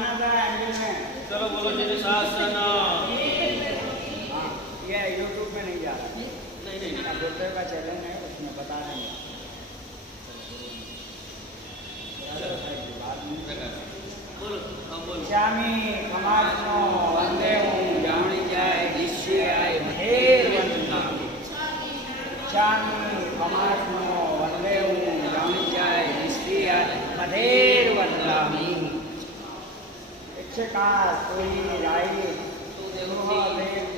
दिखाना था एंगल में। चलो बोलो श्री शासन। हाँ, ये यूट्यूब में नहीं जा रहा। नहीं बुद्ध का चैनल है, उसमें बता रहे हैं। श्यामी कमासनो वंदे हूँ जानी जाए निश्चय आए ढेर वंदना। श्यामी कमासनो वंदे हूँ जानी जाए निश्चय आए ढेर वंदना। इच्छकार कोई राई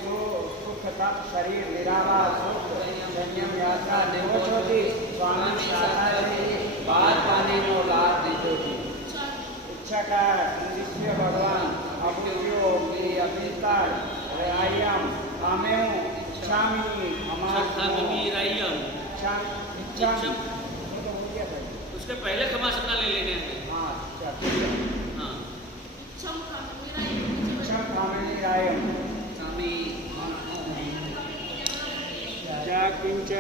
सुख तप शरीर निराला सुख संयम यात्रा निर्वचोति स्वामी साधारी बात पाने को लाभ दीजोति। इच्छा का निश्चय भगवान अपूर्यो की अभिता रायम आमेऊ इच्छामि क्षामी रायम उसके पहले क्षमा सत्ता ले लेने हैं। हाँ हाँ क्षामी रायम स्वामी किंच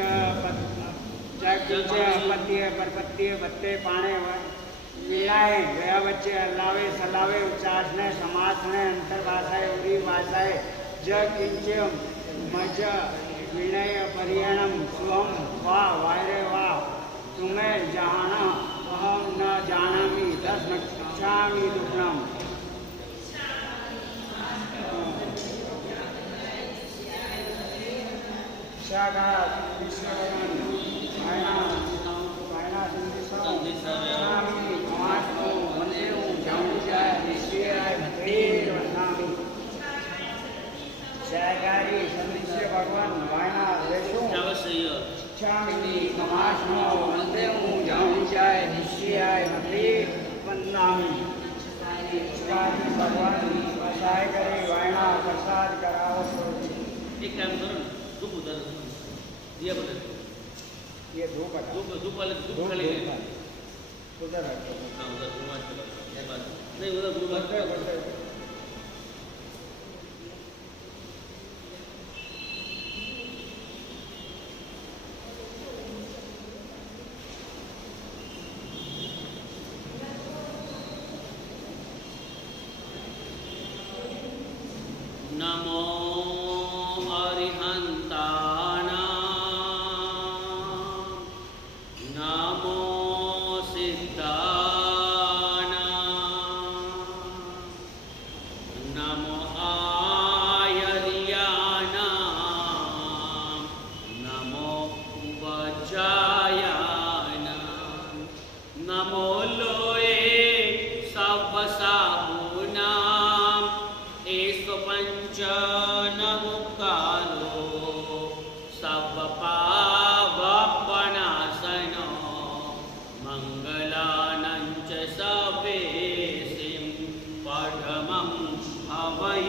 पत्य परपत्य बत्ते पाने वीणाए गया बच्चे अल्लावे सलावे उच्चासने समासने अंतर्भाषाए उरी भाषाए ज किंच मज विनय परियणम सुहम वाह वायरे वाह तुम्हें जाना अहम न जानामि दस नक्षामि दुष्णम। भगवान वायना रेशो श्यामी कमाशनो वंदे हूँ जाऊँ जाए निश्चय मते वंदनामि। भगवान सहाय करे वायना प्रसाद कराओ। एक काम करो धूप उधर दिया बदल ये धूप वाले धूप खड़े हैं उधर रखो। हाँ उधर गुरुवार के बाद नहीं उधर गुरुवार के बाद नमो अरिहन्तानां नमो सिद्धानां नमो आयर्यानां नमो वज्रायानां नमो लोये सवसाहुनां एषु पंचनमुखालो सवपावपनाशनो मंगलानं च सवेसिं पठमं हवै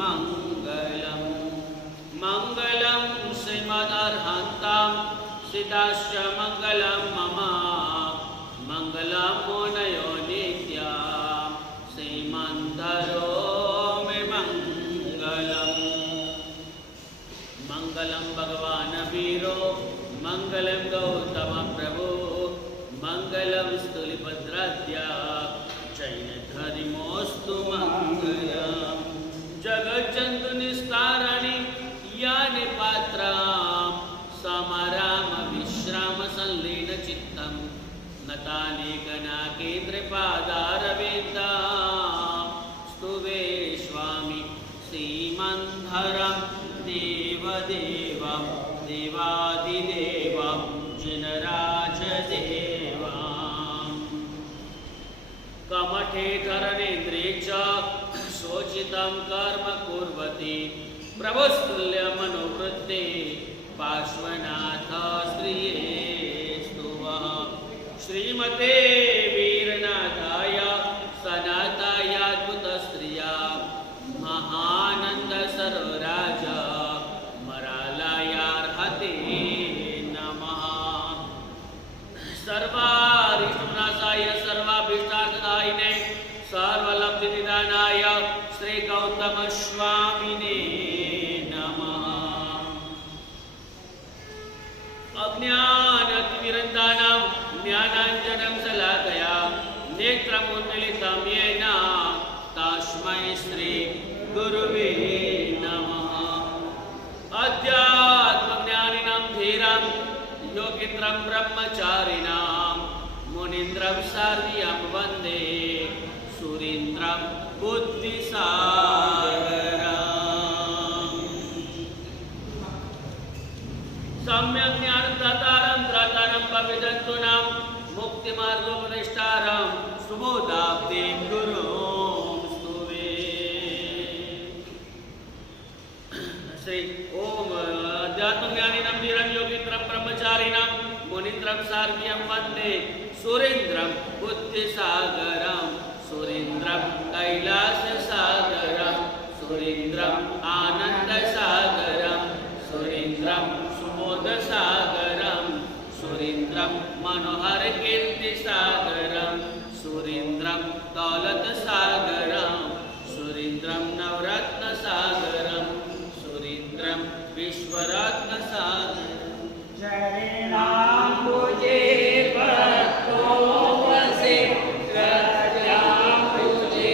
मंगलम्। मंगलं श्रीमदर्हन्तां सीताश्च मंगलं मम मंगलं मुनयो नित्या श्रीमन्धरो मंगलम भगवान वीरो मंगलम गौतम प्रभु मंगलम स्थूलिभद्राद्या जैनधर्मोऽस्तु मंगलम। जगज्जन्तु निस्तारणी यानि पात्रां समराम विश्राम संलीन चित्तं नतानि गणाकेन्द्रपादारविन्दां स्तुवे स्वामी श्रीमन्धरं देवदेवं देवादिदेवं जिनराजदेवां कमठे धरणेन्द्रे च शोचितं कर्म कुर्वति प्रभुस्तुल्यमनुवृत्ते पार्श्वनाथ श्रिये स्तुवः। श्रीमते वीरनाथाय सनातायाद्भुतस्त्रिया महानंद सरोराज मरालयार्हते नमः। सर्वारिष्टनाशाय सर्वाभीष्टार्थदायिने सर्वलब्धिनिदानाय श्री गौतम स्वामिने नमः। अज्ञानतिमिरन्तानां ज्ञानाञ्जनं शलाकया नेत्रमुन्मीलितं येन तस्मै श्री गुरुवे नमः। अध्यात्मज्ञानिनां धीरं योगीन्द्रं ब्रह्मचारिणां मुनीन्द्रं सार्वयं वन्दे सुरीन्द्रं बुद्धिसागरम्। सम्यक् ज्ञानदातारं त्रातारं भविजन्तूनां मुक्तिमार्गोपदेष्टारं सुबोधाब्धिं गुरुं स्तुवे। श्री ओम अध्यात्मज्ञानिनां धीरं योगीन्द्रं ब्रह्मचारिणां मुनीन्द्रं सार्वयं वन्दे सुरेन्द्रं बुद्धिसागरं सुरेन्द्रं कैलाससागरं सुरेन्द्रम् आनन्दसागरं सुरेन्द्रं सुबोधसागरं सुरेन्द्रं मनोहरकीर्तिसागरं सुरेन्द्रं दौलतसागरं सुरेन्द्रं नवरत्नसागरं सुरेन्द्रं विश्वरत्नसागरं। शरणाम्बुजे भक्तो वसे रत्नाम्बुजे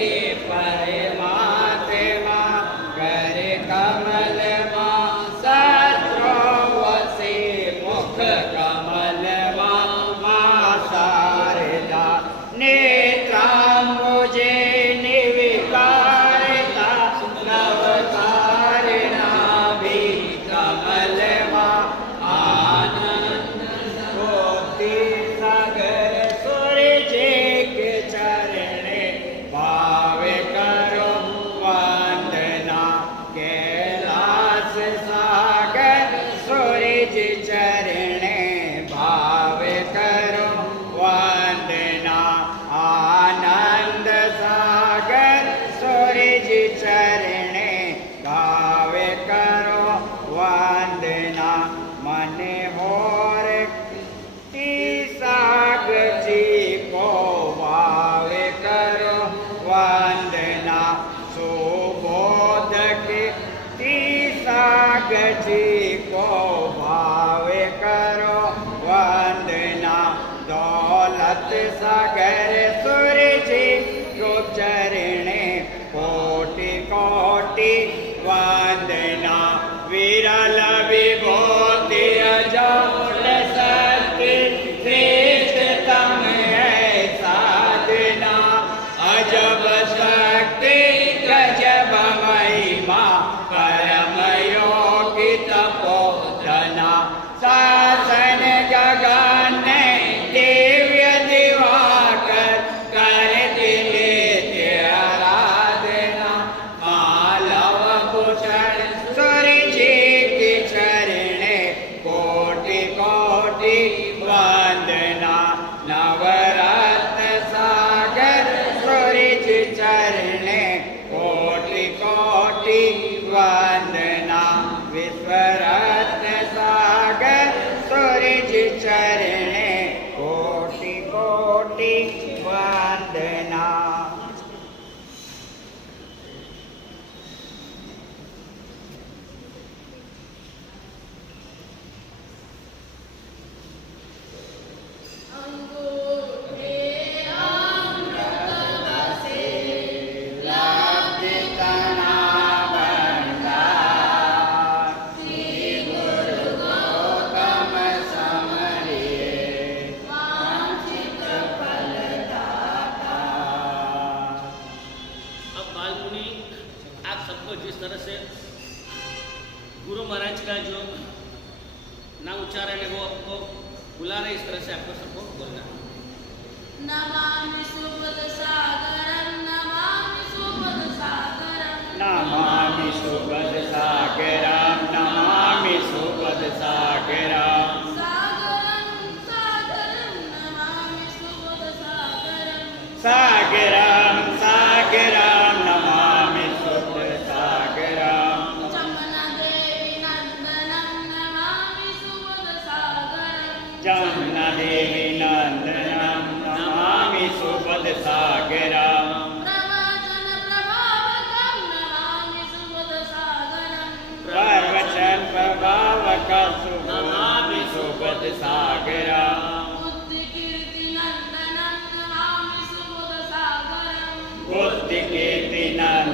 परमात्मा कर कमल मा सत्रो वसे मुख कमल मा शारदा नेत्राम्बुजे निविकारता नवकारिणा भी कमल मा जी को भावे करो वंदना दौलत सागर सूरज रूप चरणे कोटि कोटि वंदना विरल विभूति अजोड़ शक्ति श्रेष्ठतम है साधना अजब शक्ति गजब महिमा परम योगी तपोधना शासन गगन दिव्य दिवाकर कर दिले आराधना मालव भूषण सूर्य जी की चरणे कोटि कोटि वंदना नवरत्न सागर सूर्य जी चरणे कोटि कोटि वंदना विश्वरत्न सागर सूरज चरणे कोटि कोटि वंदना। जिस तरह से गुरु महाराज का जो नाम उच्चारण है वो आपको बुला रहे, इस तरह से आपको सबको बोलना है। नमामि सुपद सागरं नमामि सुपद सागरं नमामि सुपद सागरं नमामि सुपद सागरं सागरं सागरं नमामि सुपद सागरं सागरं सागरं नमामि सुपद सागरं जमुना देवी नंदनं नमामि सुपद सागरं जमुना देवी नंदनं नमामि सुपद सागरं प्रवचन प्रभावकं नमामि सुपद सागरं प्रवचन प्रभावक नमामि सुपद सागरं बुद्धि कीर्ति नंदनं नमामि सुपद सागरं बुद्धि कीर्ति नंदनं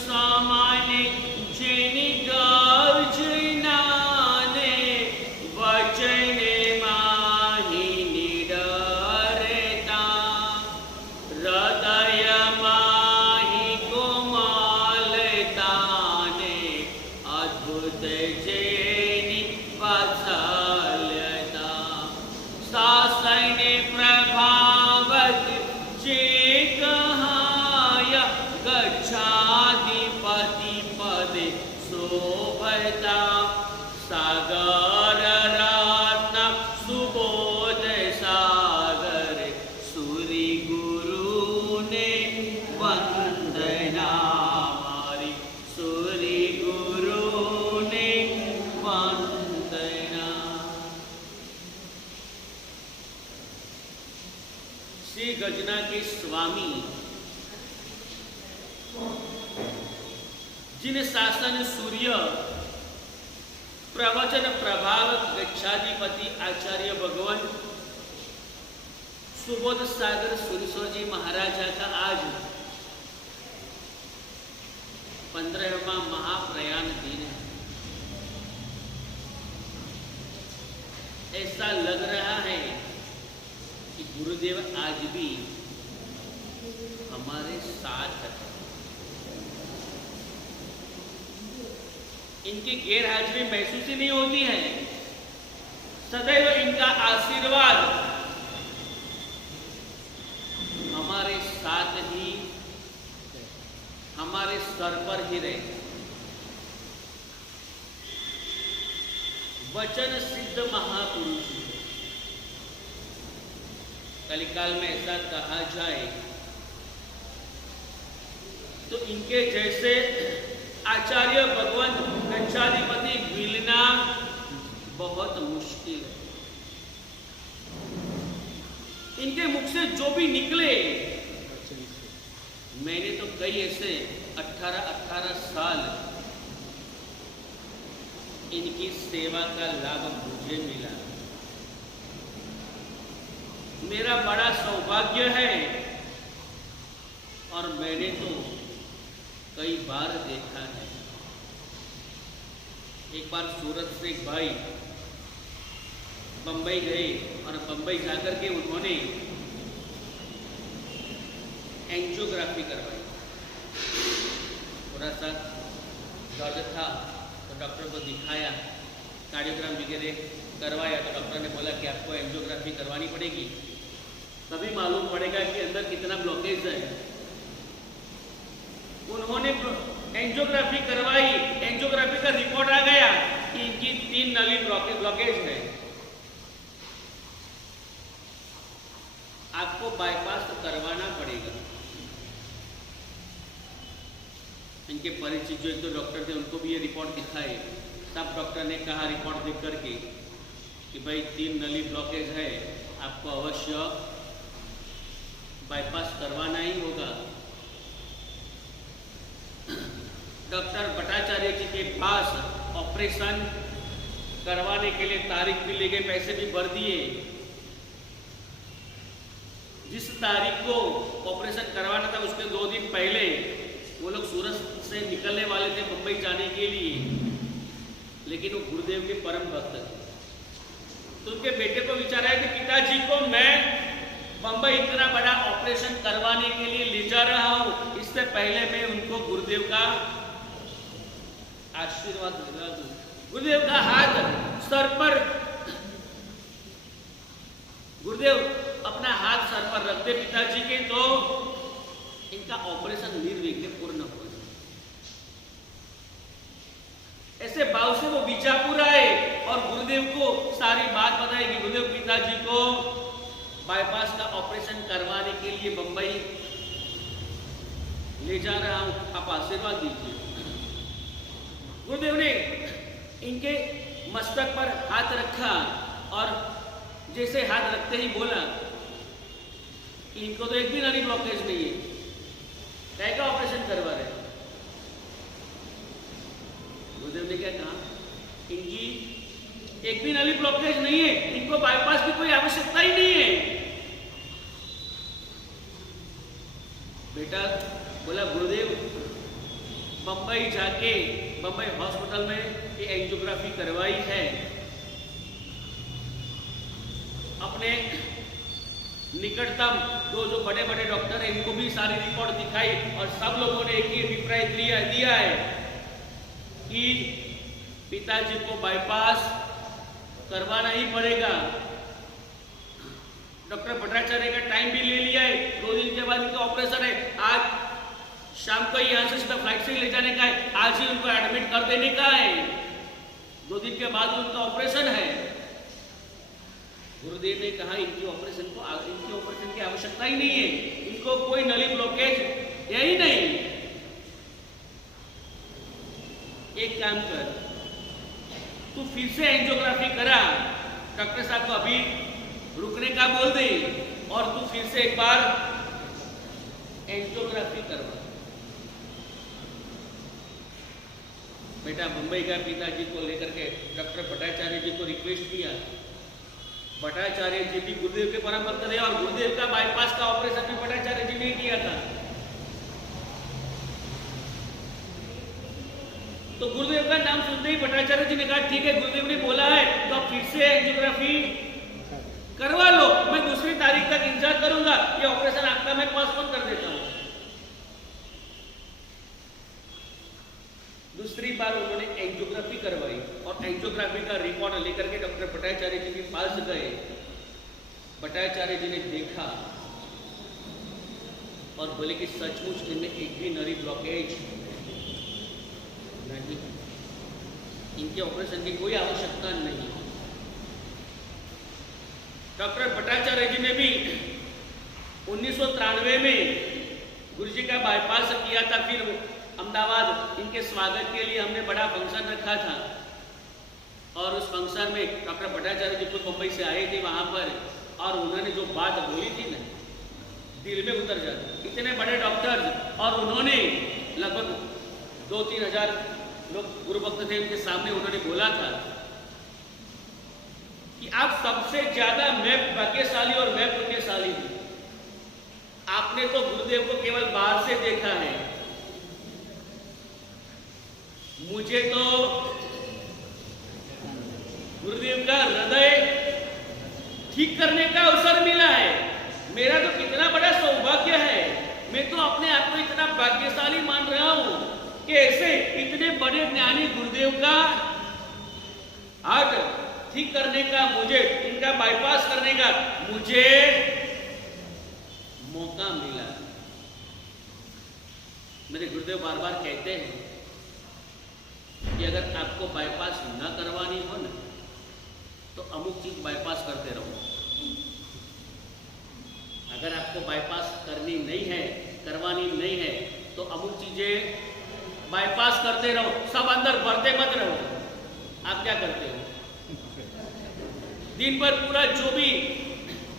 सामान्य जेनी गर्जनाने वचने माही निडरता हृदय माही कोमलताने अद्भुत जेनी वात्सल्यता सासने प्रभावत जे कहाय गच्छाधिपति पदे शोभता सागर रत्न सुबोध सागर सूरी गुरु ने वंदना मारी सूरी गुरु ने वंदना। श्री गजना के स्वामी जिन शासन सूर्य प्रवचन प्रभाव गच्छाधिपति आचार्य भगवान सुबोध सागर सुरेश्वर जी महाराजा का आज 15वां महाप्रयाण दिन है। ऐसा लग रहा है कि गुरुदेव आज भी हमारे साथ है। इनकी गैर हाजिरी महसूस ही नहीं होती है। सदैव इनका आशीर्वाद हमारे साथ ही हमारे सर पर ही रहे। वचन सिद्ध महापुरुष कलिकाल में ऐसा कहा जाए तो इनके जैसे आचार्य भगवान गच्छाधिपति मिलना बहुत मुश्किल है। इनके मुख से जो भी निकले, मैंने तो कई ऐसे 18 साल इनकी सेवा का लाभ मुझे मिला। मेरा बड़ा सौभाग्य है और मैंने तो कई बार देखा है। एक बार सूरत से एक भाई बंबई गए और बंबई जाकर के उन्होंने एंजियोग्राफी करवाई। थोड़ा सा दर्द था तो डॉक्टर को दिखाया, कार्डियोग्राम वगैरह करवाया तो डॉक्टर ने बोला कि आपको एंजियोग्राफी करवानी पड़ेगी, तभी मालूम पड़ेगा कि अंदर कितना ब्लॉकेज है। उन्होंने एंजियोग्राफी करवाई, एंजियोग्राफी का रिपोर्ट आ गया कि इनकी 3 नली ब्लॉकेज है। आपको बाईपास तो करवाना पड़ेगा। इनके परिचित जो एक दो डॉक्टर थे उनको भी ये रिपोर्ट दिखाए। तब डॉक्टर ने कहा रिपोर्ट देख करके कि भाई 3 नली ब्लॉकेज है, आपको अवश्य बाईपास करवाना ही होगा। डॉक्टर भट्टाचार्य जी के पास ऑपरेशन करवाने के लिए तारीख भी ले गए, पैसे भी भर दिए। जिस तारीख को ऑपरेशन करवाना था उसके 2 दिन पहले वो लोग सूरत से निकलने वाले थे मुंबई जाने के लिए, लेकिन वो गुरुदेव के परम भक्त थे। तो उनके बेटे को विचार आया कि पिताजी को मैं मुंबई इतना बड़ा ऑपरेशन करवाने के लिए ले जा रहा हूं, इससे पहले मैं उनको गुरुदेव का आशीर्वाद दिला दूं। गुरुदेव का हाथ सर पर, गुरुदेव अपना हाथ सर पर रखते पिताजी के तो इनका ऑपरेशन निर्विघ्न पूर्ण हो जाए। ऐसे भाव से वो बीजापुर आए और गुरुदेव को सारी बात बताई कि गुरुदेव पिताजी को बाईपास का ऑपरेशन करवाने के लिए मुंबई ले जा रहा हूं, आप आशीर्वाद दीजिए। गुरुदेव ने इनके मस्तक पर हाथ रखा और जैसे हाथ रखते ही बोला कि इनको तो एक भी नली ब्लॉकेज नहीं है, क्या ऑपरेशन करवा रहे। गुरुदेव ने क्या कहा, इनकी एक भी नली ब्लॉकेज नहीं है, इनको बाईपास की कोई आवश्यकता ही नहीं है। बेटा बोला गुरुदेव बम्बई जाके बम्बई हॉस्पिटल में ये एंजियोग्राफी करवाई है। अपने निकटतम जो बड़े बड़े डॉक्टर हैं इनको भी सारी रिपोर्ट दिखाई और सब लोगों ने एक ही अभिप्राय दिया है कि पिताजी को बाईपास करवाना ही पड़ेगा। डॉक्टर भट्टाचार्य का टाइम भी ले लिया है, 2 दिन के बाद इनका ऑपरेशन है। आज शाम को यहाँ से सीधा फ्लाइट से ही ले जाने का है, आज ही उनको एडमिट कर देने का है। 2 दिन के बाद उनका ऑपरेशन है। गुरुदेव ने कहा इनकी ऑपरेशन की आवश्यकता ही नहीं है, इनको कोई नली ब्लॉकेज है ही नहीं। एक काम कर, तू फिर से एंजियोग्राफी करा, डॉक्टर साहब को अभी रुकने का बोल दे और तू फिर से एक बार एंजियोग्राफी करवा। बेटा मुंबई का पिताजी को लेकर के डॉक्टर भट्टाचार्य जी को रिक्वेस्ट किया। भट्टाचार्य जी भी गुरुदेव के परम भक्त थे और गुरुदेव का बाईपास का ऑपरेशन भी भट्टाचार्य जी ने किया था। तो गुरुदेव का नाम सुनते ही भट्टाचार्य जी ने कहा ठीक है, गुरुदेव ने बोला है तो आप फिर से एंजियोग्राफी करवा लो, मैं दूसरी तारीख तक इंतजार करूंगा, ये ऑपरेशन आपका मैं पोस्टपोन कर देता हूं। दूसरी बार उन्होंने एंजियोग्राफी करवाई और एंजियोग्राफी का रिपोर्ट लेकर के डॉक्टर भट्टाचार्य जी के पास गए। भट्टाचार्य जी ने देखा और बोले कि सचमुच इनमें एक भी नली ब्लॉकेज नहीं, इनके ऑपरेशन की कोई आवश्यकता नहीं। डॉक्टर भट्टाचार्य जी ने भी 1993 में गुरुजी का बाईपास किया था। फिर अहमदाबाद इनके स्वागत के लिए हमने बड़ा फंक्शन रखा था और उस फंक्शन में डॉक्टर भट्टाचार्य जी को मुंबई से आए थे वहां पर, और उन्होंने जो बात बोली थी ना दिल में उतर जाती। इतने बड़े डॉक्टर और उन्होंने लगभग 2-3 हजार लोग गुरु भक्त थे उनके सामने, उन्होंने बोला था कि आप सबसे ज्यादा मैं भाग्यशाली और मैं पुण्यशाली हूं। आपने तो गुरुदेव को केवल बाहर से देखा है, मुझे तो गुरुदेव का हृदय ठीक करने का अवसर मिला है। मेरा तो कितना बड़ा सौभाग्य है, मैं तो अपने आप को इतना भाग्यशाली मान रहा हूं कि ऐसे इतने बड़े ज्ञानी गुरुदेव का हार्ट ठीक करने का, मुझे इनका बाईपास करने का मुझे मौका मिला। मेरे गुरुदेव बार बार कहते हैं कि अगर आपको बाईपास ना करवानी हो ना तो अमुक चीज बाईपास करते रहो। अगर आपको बाईपास करनी नहीं है, करवानी नहीं है तो अमुक चीजें बाईपास करते रहो, सब अंदर भरते मत रहो। आप क्या करते हो? दिन भर पूरा जो भी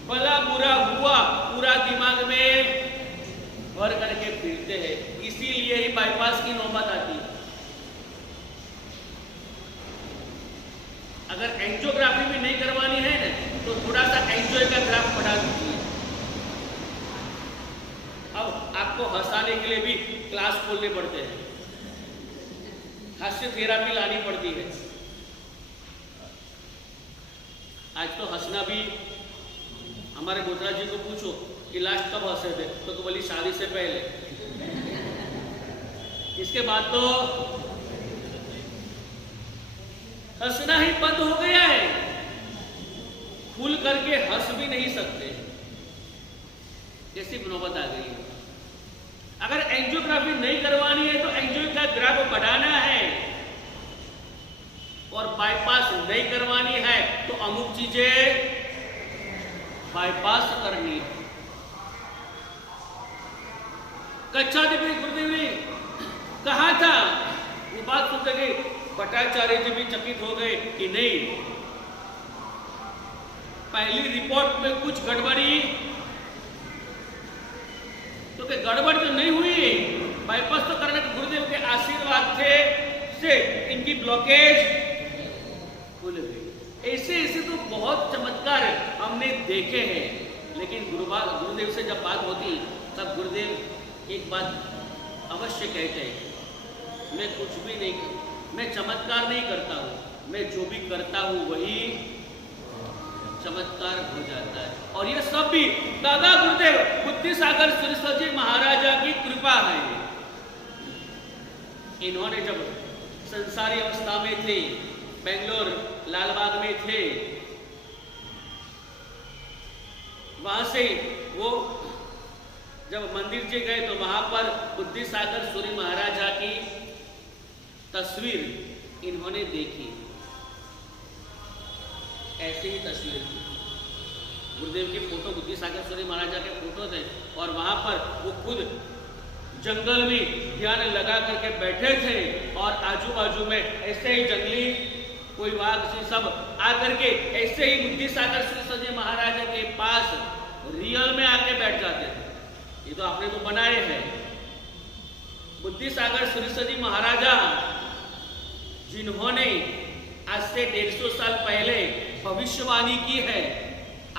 भला बुरा हुआ पूरा दिमाग में भर करके फिरते हैं, इसीलिए ही बाईपास की नौबत आती है। अगर एंजियोग्राफी भी नहीं करवानी है ना तो थोड़ा सा एंजॉय का ग्राफ बढ़ा दीजिए। अब आपको हंसाने के लिए भी क्लास खोलने पड़ते हैं, हास्य थेरापी लानी पड़ती है। आज तो हंसना भी, हमारे गोत्रा जी को पूछो कि लास्ट कब हंसे थे तो बोली शादी से पहले, इसके बाद तो हंसना ही बंद हो गया है, खुल करके हंस भी नहीं सकते, ऐसी नौबत आ गई है। अगर एंजियोग्राफी नहीं करवानी है तो एंजियो का ग्राफ बढ़ाना है और बाईपास नहीं करवानी है तो अमुक चीजें बाईपास करनी है। कक्षा गुरुदेव ने कहा था, वो बात सुन के भट्टाचार्य जी भी चकित हो गए कि नहीं, पहली रिपोर्ट में कुछ गड़बड़ी, तो कि गड़बड़ तो नहीं हुई, बाईपास तो करने के गुरुदेव के आशीर्वाद थे से इनकी ब्लॉकेज खुल गई। ऐसे तो बहुत चमत्कार हमने देखे हैं, लेकिन गुरुदेव से जब बात होती तब गुरुदेव एक बात अवश्य कहते हैं मैं कुछ भी नहीं मैं चमत्कार नहीं करता हूँ, मैं जो भी करता हूँ वही चमत्कार हो जाता है। और ये सब भी दादा गुरुदेव बुद्धि सागर सुरेश्वर जी महाराजा की कृपा है। इन्होंने जब संसारी अवस्था में थे, बेंगलोर लालबाग में थे, वहां से वो जब मंदिर जी गए तो वहां पर बुद्धि सागर सूर्य महाराजा की तस्वीर इन्होंने देखी। ऐसी ही तस्वीर थी, गुरुदेव की फोटो, बुद्धि सागर सूर्य महाराजा के फोटो थे, और वहां पर वो खुद जंगल में ध्यान लगा करके बैठे थे, और आजू बाजू में ऐसे ही जंगली कोई वाघ से सब आकर के ऐसे ही बुद्धि सागर सुरेश्वर जी महाराजा के पास रियल में आके बैठ जाते थे। ये तो आपने तो बनाए हैं। बुद्धि सागर सुरेश्वर जी महाराजा जिन्होंने आज से 150 साल पहले भविष्यवाणी की है,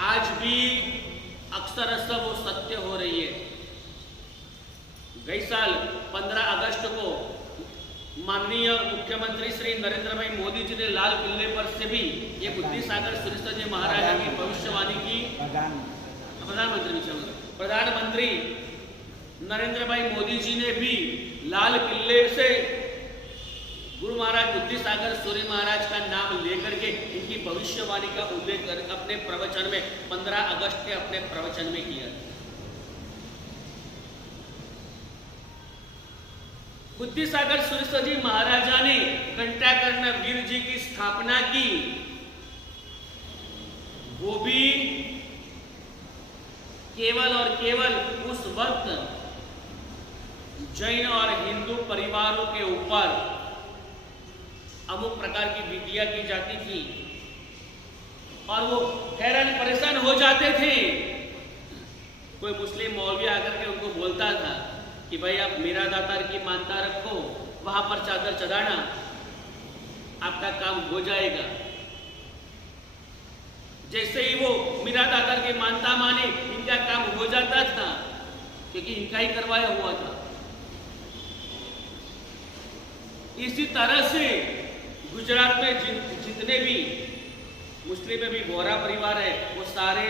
आज भी अक्सर वो सत्य हो रही है। गई साल 15 अगस्त को माननीय मुख्यमंत्री श्री नरेंद्र भाई मोदी जी ने लाल किले पर से भी ये बुद्धि सागर सुरेश्वर जी महाराजा की भविष्यवाणी की। प्रधानमंत्री नरेंद्र भाई मोदी जी ने भी लाल किले से गुरु महाराज बुद्धि सागर सूर्य महाराज का नाम लेकर के इनकी भविष्यवाणी का उल्लेख कर अपने प्रवचन में 15 अगस्त के अपने प्रवचन में किया। बुद्धि सागर सुरेश्वर जी महाराजा ने घंटाकर्ण वीर जी की स्थापना की, वो भी केवल और केवल उस वक्त जैन और हिंदू परिवारों के ऊपर अमुक प्रकार की विधियां की जाती थी और वो हैरान परेशान हो जाते थे। कोई मुस्लिम मौलवी आकर के उनको बोलता था कि भाई आप मीरा दातार की मानता रखो, वहां पर चादर चढ़ाना, आपका काम हो जाएगा। जैसे ही वो मीरा दातार की मानता माने, इनका काम हो जाता था, क्योंकि इनका ही करवाया हुआ था। इसी तरह से गुजरात में जितने भी मुस्लिम में भी बोहरा परिवार है, वो सारे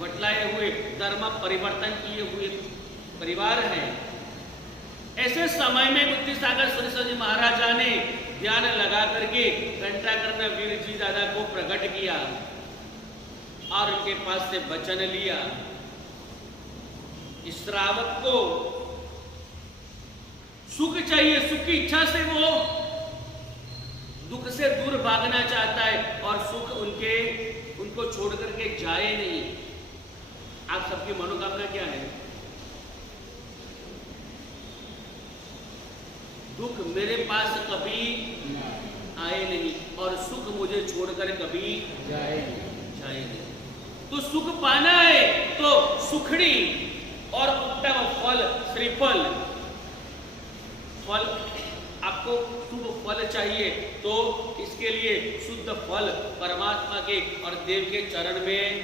बटलाए हुए धर्म परिवर्तन किए हुए परिवार हैं। ऐसे समय में बुद्धि सागर सुरेश्वर जी महाराजा ने ध्यान लगा करके घंटाकर्ण वीर जी दादा को प्रकट किया और उनके पास से वचन लिया। इस श्रावक को सुख चाहिए, सुख की इच्छा से वो दुख से दूर भागना चाहता है और सुख उनको छोड़ करके जाए नहीं। आप सबकी मनोकामना क्या है? दुख मेरे पास कभी आए नहीं और सुख मुझे छोड़कर कभी जाए नहीं। तो सुख पाना है तो सुखड़ी और उत्तम फल श्रीफल, फल आपको शुभ फल चाहिए तो इसके लिए शुद्ध फल परमात्मा के और देव के चरण में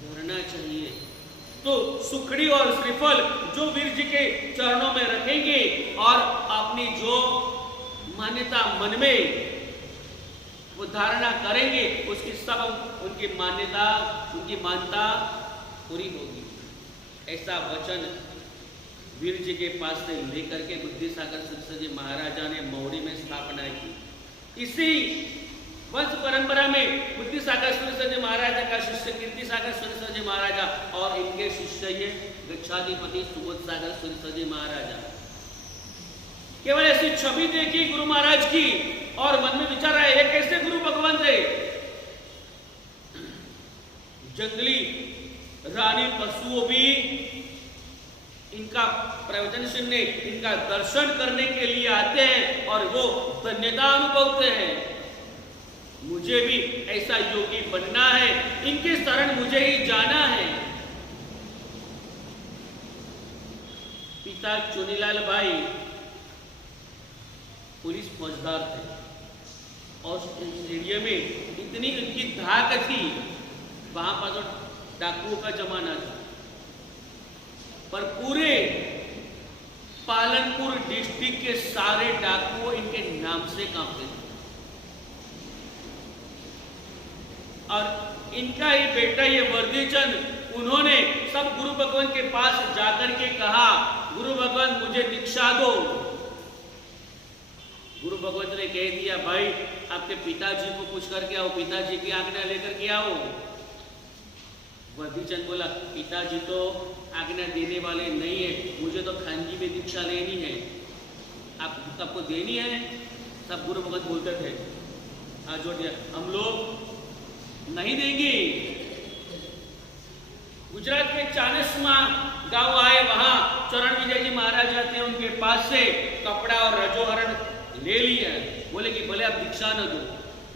धरना चाहिए। तो सुखड़ी और श्रीफल जो वीर जी के चरणों में रखेंगे और अपनी जो मान्यता मन में वो धारणा करेंगे, उसकी सब उनकी मान्यता, उनकी मानता पूरी होगी। ऐसा वचन वीर जी के पास से लेकर के बुद्धि सागर सुरेश्वर जी महाराजा ने मौड़ी में स्थापना की। इसी वंश परंपरा में बुद्धि सागर सुरेश्वर जी महाराजा का शिष्य कीर्ति सागर सुरेश्वर जी महाराजा और इनके शिष्य ये गच्छाधिपति सुबोध सागर सुरेश्वर जी महाराजा। केवल ऐसी छवि देखी गुरु महाराज की और मन में विचार आया, ये कैसे गुरु भगवान थे? जंगली रानी पशुओं भी इनका प्रवचन सुनने, इनका दर्शन करने के लिए आते हैं और वो धन्यता अनुभवते हैं। मुझे भी ऐसा योगी बनना है, इनके शरण मुझे ही जाना है। पिता चुनीलाल भाई पुलिस फौजदार थे और स्टेडियम में इतनी उनकी धाक थी, वहां पर तो डाकुओं का जमाना था, पर पूरे पालनपुर डिस्ट्रिक्ट के सारे डाकुओं इनके नाम से कांपते थे। और इनका ही बेटा ये वर्दीचंद, उन्होंने सब गुरु भगवान के पास जाकर के कहा, गुरु भगवान मुझे दीक्षा दो। गुरु भगवत ने कह दिया, भाई आपके पिताजी को पूछ करके आओ, पिताजी की आज्ञा लेकर के आओ। वर्दीचंद बोला, पिताजी तो आज्ञा देने वाले नहीं है, मुझे तो खानगी में दीक्षा लेनी है। आपको देनी है? सब गुरु भगत बोलते थे, हाथ जोड़ दिया, हम लोग नहीं देंगे। गुजरात के चाणस्मा गांव आए, वहां चरण विजय जी महाराज थे, उनके पास से कपड़ा और रजोहरण ले लिया। बोले कि भले आप दीक्षा न दो,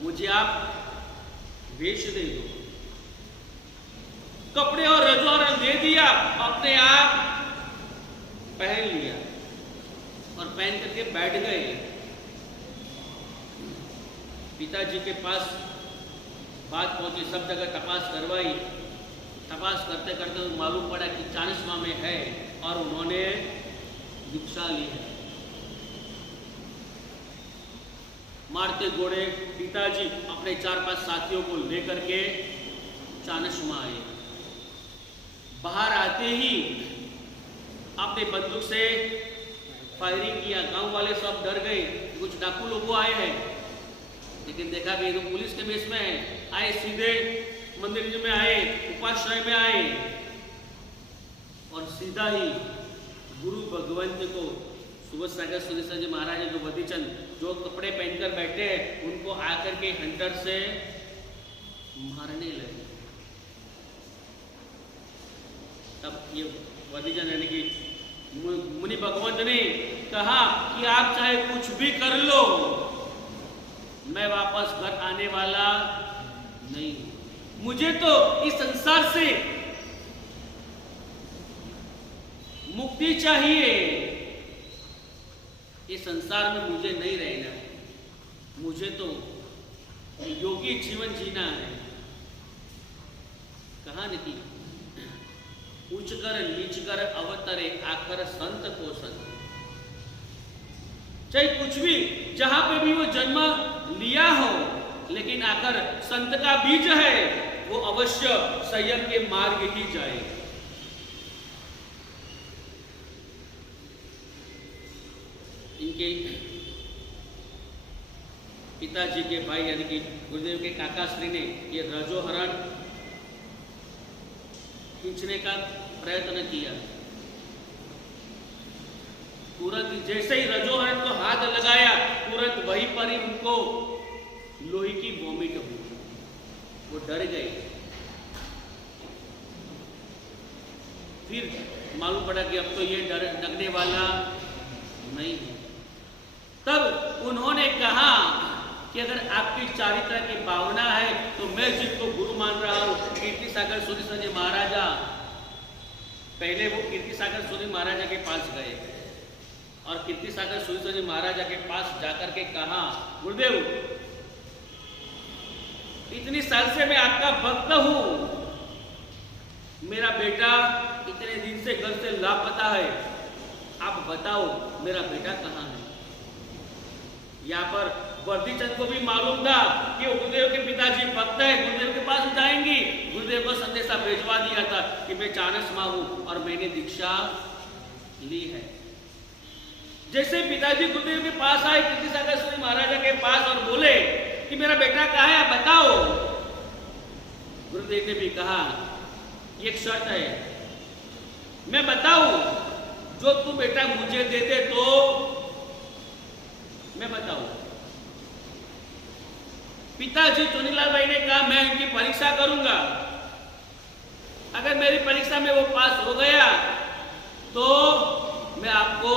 मुझे आप वेश दे दो। कपड़े और रजोहरण दे दिया, अपने आप पहन लिया और पहन करके बैठ गए। पिताजी के पास बात पहुंची, सब जगह तपास करवाई। तपास करते करते तो मालूम पड़ा कि चाणस्मा में है और उन्होंने दीक्षा ली है। मारते घोड़े पिताजी अपने 4-5 साथियों को लेकर के चाणस्मा आए। बाहर आते ही अपने बंदूक से फायरिंग किया। गांव वाले सब डर गए, कुछ डाकू लोग आए हैं, लेकिन देखा कि तो पुलिस के बेस में है। आए सीधे मंदिर में आए, उपाश्रय में आए और सीधा ही गुरु भगवंत को सुबह सागर सुरेश्वर जी महाराज जो वर्दीचंद जो कपड़े पहनकर बैठे हैं, उनको आकर के हंटर से मारने लगे। तब ये वर्दीचंद यानी कि मुनि भगवंत ने कहा कि आप चाहे कुछ भी कर लो, मैं वापस घर आने वाला नहीं। मुझे तो इस संसार से मुक्ति चाहिए, इस संसार में मुझे नहीं रहना, मुझे तो योगी जीवन जीना है। कहा न कि उच्च कर नीच कर अवतरे आकर संत को संत। चाहे कुछ भी जहां पे भी वो जन्म लिया हो, लेकिन आकर संत का बीज है, वो अवश्य संयम के मार्ग ही जाए। इनके पिताजी के भाई यानी कि गुरुदेव के काका श्री ने ये रजोहरण खींचने का प्रयत्न किया। तुरंत जैसे ही रजोहरण को हाथ लगाया, तुरंत वहीं पर ही उनको लोहे की वॉमिट हुई। वो डर गए। फिर मालूम पड़ा कि अब तो ये डरने वाला नहीं है। तब उन्होंने कहा कि अगर आपकी चारित्र की भावना है तो मैं जिनको गुरु मान रहा हूं, कीर्ति सागर सुरेश्वर जी महाराजा, पहले वो कीर्ति सागर सूर्य महाराजा के पास गए और कीर्ति सागर सुरेश्वर जी महाराजा के पास जाकर के कहा, गुरुदेव इतनी साल से मैं आपका भक्त हूं, मेरा बेटा इतने दिन से घर से लापता है, आप बताओ मेरा बेटा कहाँ है। यहाँ पर वर्दीचंद को भी मालूम था कि गुरुदेव के पिताजी भक्त है, गुरुदेव के पास जाएंगी। गुरुदेव को संदेशा भेजवा दिया था कि मैं चाणस्मा हूं और मैंने दीक्षा ली है। जैसे पिताजी गुरुदेव के पास आए, कीर्ति सागर सूर्य महाराजा के पास, और बोले कि मेरा बेटा कहाँ है, आप बताओ। गुरुदेव ने भी कहा एक शर्त है, मैं बताऊं जो तू बेटा मुझे दे दे तो मैं बताऊं। पिताजी चुनीलाल भाई ने कहा मैं इनकी परीक्षा करूंगा, अगर मेरी परीक्षा में वो पास हो गया तो मैं आपको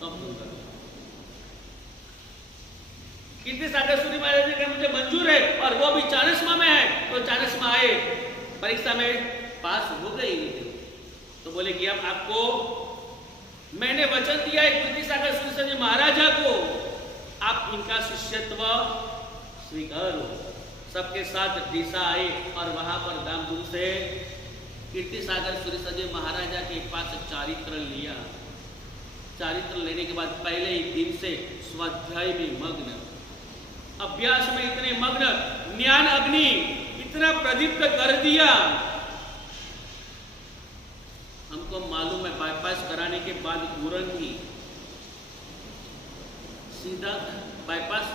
तब दूंगा। कीर्ति सागर सूर्य महाराज ने कहा मुझे मंजूर है, और वो भी चाणस्मा में है। तो चाणस्मा आए, परीक्षा में पास हो गई। तो बोले कि अब आपको मैंने वचन दिया है कीर्ति सागर सूर्य जी महाराजा को, आप इनका शिष्यत्व स्वीकारो। सबके साथ दिशा आए और वहां पर धामधूम से कीर्ति सागर सूर्य जी महाराजा के पास चारित्र लिया। चारित्र लेने के बाद पहले ही दिन से स्वाध्याय में मग्न, अभ्यास में इतने मग्न, ज्ञान अग्नि इतना प्रदीप्त कर दिया। हमको मालूम है बाईपास कराने के बाद तुरंत ही सीधा बाईपास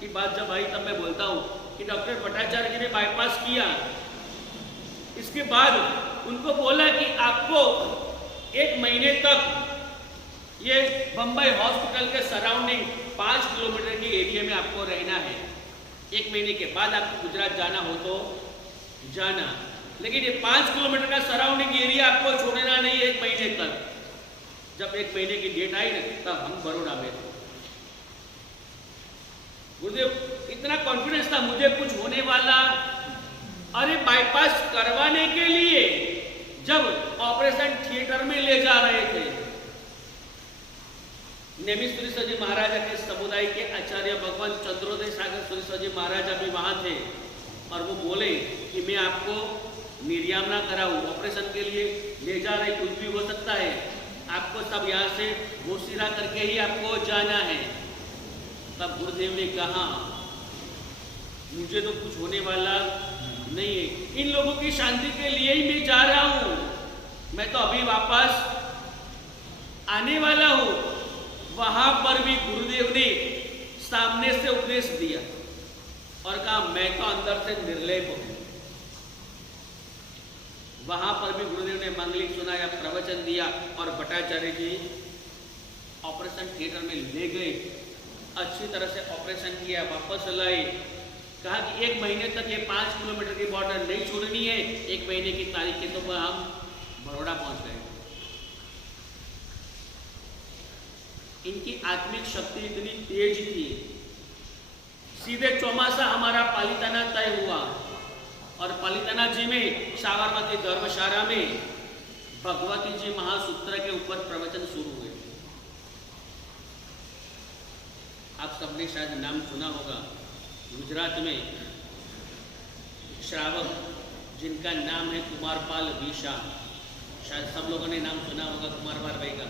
की बात जब आई तब मैं बोलता हूं कि डॉक्टर भट्टाचार्य जी ने बाईपास किया, इसके बाद उनको बोला कि आपको 1 महीने तक ये बंबई हॉस्पिटल के सराउंडिंग 5 किलोमीटर के एरिया में आपको रहना है। 1 महीने के बाद आपको गुजरात जाना हो तो जाना, लेकिन ये 5 किलोमीटर का सराउंडिंग एरिया आपको छोड़ना नहीं 1 महीने तक। जब 1 महीने की डेट आई ना तब हम बड़ौदा में थे। गुरुदेव इतना कॉन्फिडेंस था मुझे कुछ होने वाला। अरे बाईपास करवाने के लिए जब ऑपरेशन थिएटर में ले जा रहे थे, नेमिष सुरेश्वर जी महाराजा के समुदाय के आचार्य भगवान चंद्रोदय सागर सुरेश्वर जी महाराजा भी वहां थे और वो बोले कि मैं आपको निर्याम ना कराऊं, ऑपरेशन के लिए ले जा रहे, कुछ भी हो सकता है, आपको सब यहाँ से घोषिरा करके ही आपको जाना है। तब गुरुदेव ने कहा मुझे तो कुछ होने वाला नहीं है, इन लोगों की शांति के लिए ही मैं जा रहा हूं, मैं तो अभी वापस आने वाला हूं। वहां पर भी गुरुदेव ने सामने से उपदेश दिया और कहा मैं तो अंदर से निर्लेप हूं। वहां पर भी गुरुदेव ने मांगलिक सुनाया, प्रवचन दिया और भट्टाचार्य जी ऑपरेशन थिएटर में ले गए, अच्छी तरह से ऑपरेशन किया, वापस लाए, कहा कि 1 महीने तक ये 5 किलोमीटर की बॉर्डर नहीं छोड़नी है। 1 महीने की तारीख के तो हम बड़ौदा पहुंच गए। इनकी आत्मिक शक्ति इतनी तेज थी, सीधे चौमासा हमारा पालिताना तय हुआ और पालिताना जी में साबरमती धर्मशाला में भगवती जी महासूत्र के ऊपर प्रवचन शुरू हुए। आप सबने शायद नाम सुना होगा, गुजरात में श्रावक जिनका नाम है कुमारपाल विशा, शायद सब लोगों ने नाम सुना होगा कुमारपाल भाई का।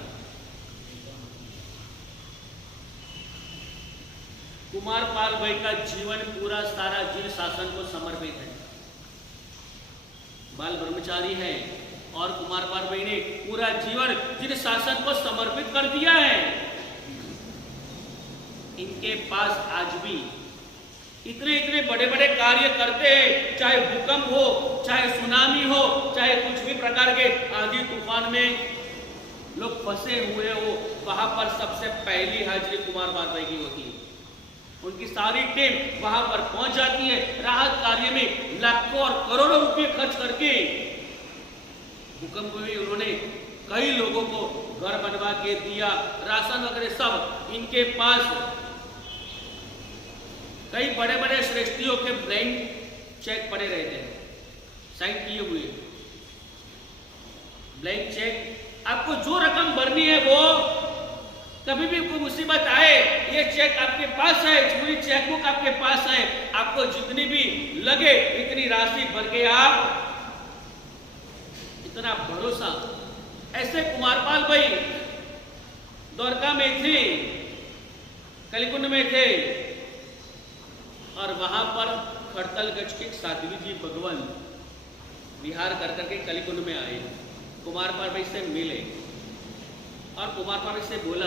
कुमारपाल भाई का जीवन पूरा सारा जिन शासन को समर्पित है, बाल ब्रह्मचारी है और कुमारपाल भाई ने पूरा जीवन जिन शासन को समर्पित कर दिया है। इनके पास आज भी इतने इतने बड़े बड़े कार्य करते हैं, चाहे भूकंप हो, चाहे सुनामी हो, चाहे कुछ भी प्रकार के आंधी तूफान में लोग फंसे हुए हो, वहां पर सबसे पहली हाजिरी कुमारपाल भाई की होती है। उनकी सारी टीम वहां पर पहुंच जाती है, राहत कार्य में लाखों और करोड़ों रुपए खर्च करके। भूकंप में उन्होंने कई लोगों को घर बनवा के दिया, राशन वगैरह सब इनके पास। कई बड़े बड़े श्रेष्ठियों के ब्लैंक चेक पड़े रहते हैं, साइन किए हुए ब्लैंक चेक। आपको जो रकम भरनी है वो, कभी भी कोई मुसीबत आए ये चेक आपके पास है, पूरी चेकबुक आपके पास है, आपको जितनी भी लगे इतनी राशि भर के आप, इतना भरोसा। ऐसे कुमारपाल भाई द्वारका में थे, कलिकुंड में थे और वहां पर खड़तलगढ़ के साध्वी जी भगवान विहार कर करके कलिकुंड में आए, कुमारपाल भाई से मिले और कुमारपाल भाई से बोला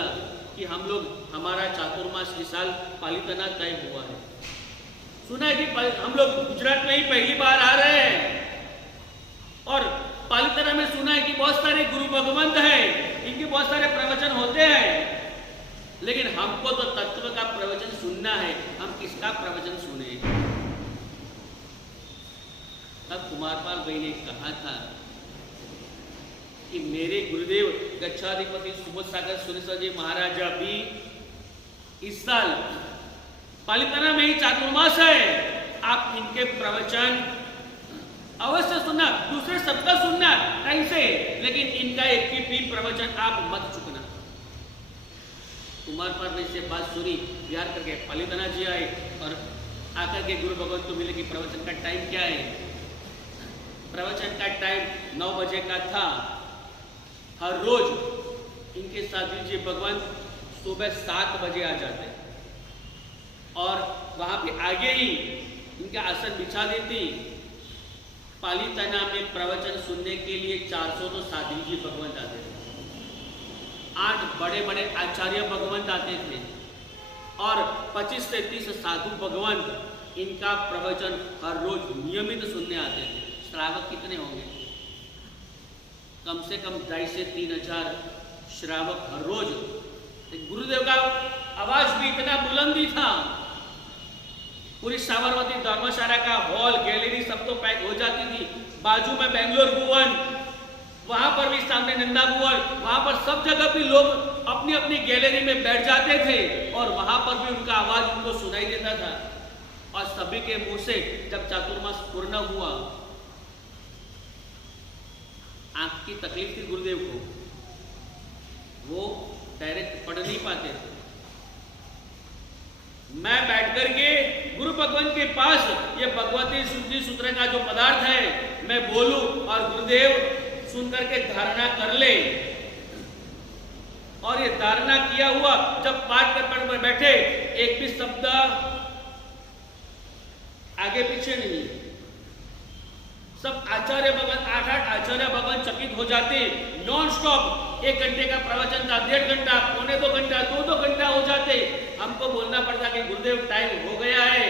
कि हम लोग, हमारा चातुर्मास इस साल पालिताना तय हुआ है। सुना है कि हम लोग गुजरात में ही पहली बार आ रहे हैं और पालिताना में सुना है कि बहुत सारे गुरु भगवंत हैं, इनके बहुत सारे प्रवचन होते हैं, लेकिन हमको तो तत्व का प्रवचन सुनना है, हम किसका प्रवचन सुने। तब कुमारपाल भाई ने कहा था कि मेरे गुरुदेव गच्छाधिपति सुबोध सागर सुरेश्वर जी महाराजा भी इस साल पालिताना में ही चातुर्मास है, आप इनके प्रवचन अवश्य सुनना, दूसरे सबका सुनना टाइम से, लेकिन इनका एक भी प्रवचन आप मत चुकना। कुमारपाल भाई से बात सुनी, बिहार करके पालिताना जी आए और आकर के गुरु भगवंत को मिले कि प्रवचन का टाइम क्या है। प्रवचन का टाइम 9 बजे का था। हर रोज इनके साथ जी भगवान सुबह 7 बजे आ जाते और वहां पे आगे ही इनका आसन बिछा देती। पालीताना में प्रवचन सुनने के लिए 400 तो साध्वी जी भगवंत आते थे, 8 बड़े बड़े आचार्य भगवंत आते थे और 25 से 30 साधु भगवंत इनका प्रवचन हर रोज नियमित सुनने आते थे। श्रावक कितने होंगे? कम से कम 2,500 से 3,000 श्रावक हर रोज। गुरुदेव का आवाज भी इतना बुलंदी था, पूरी साबरमती धर्मशाला का हॉल गैलरी सब तो पैक हो जाती थी। बाजू में बेंगलोर भुवन, वहां पर भी सामने नंदा भुवन, वहां पर सब जगह भी लोग अपनी अपनी गैलरी में बैठ जाते थे और वहां पर भी उनका आवाज उनको सुनाई देता था। और सभी के मुंह से जब चातुर्मास पूर्ण हुआ, आंख की तकलीफ थी गुरुदेव को, वो डायरेक्ट पढ़ नहीं पाते थे। मैं बैठ करके गुरु भगवान के पास ये भगवती शुद्धि सूत्र का जो पदार्थ है मैं बोलूं और गुरुदेव सुन करके धारणा कर ले। और ये धारणा किया हुआ जब पाठ कर बैठे, एक भी शब्द आगे पीछे नहीं। सब आचार्य भगवान 8 आचार्य भगवान चकित हो जाते। नॉन स्टॉप 1 घंटे का प्रवचन था, 1.5 घंटा, 1.25 घंटा, 2 घंटा हो जाते। हमको बोलना पड़ता कि गुरुदेव टाइम हो गया है,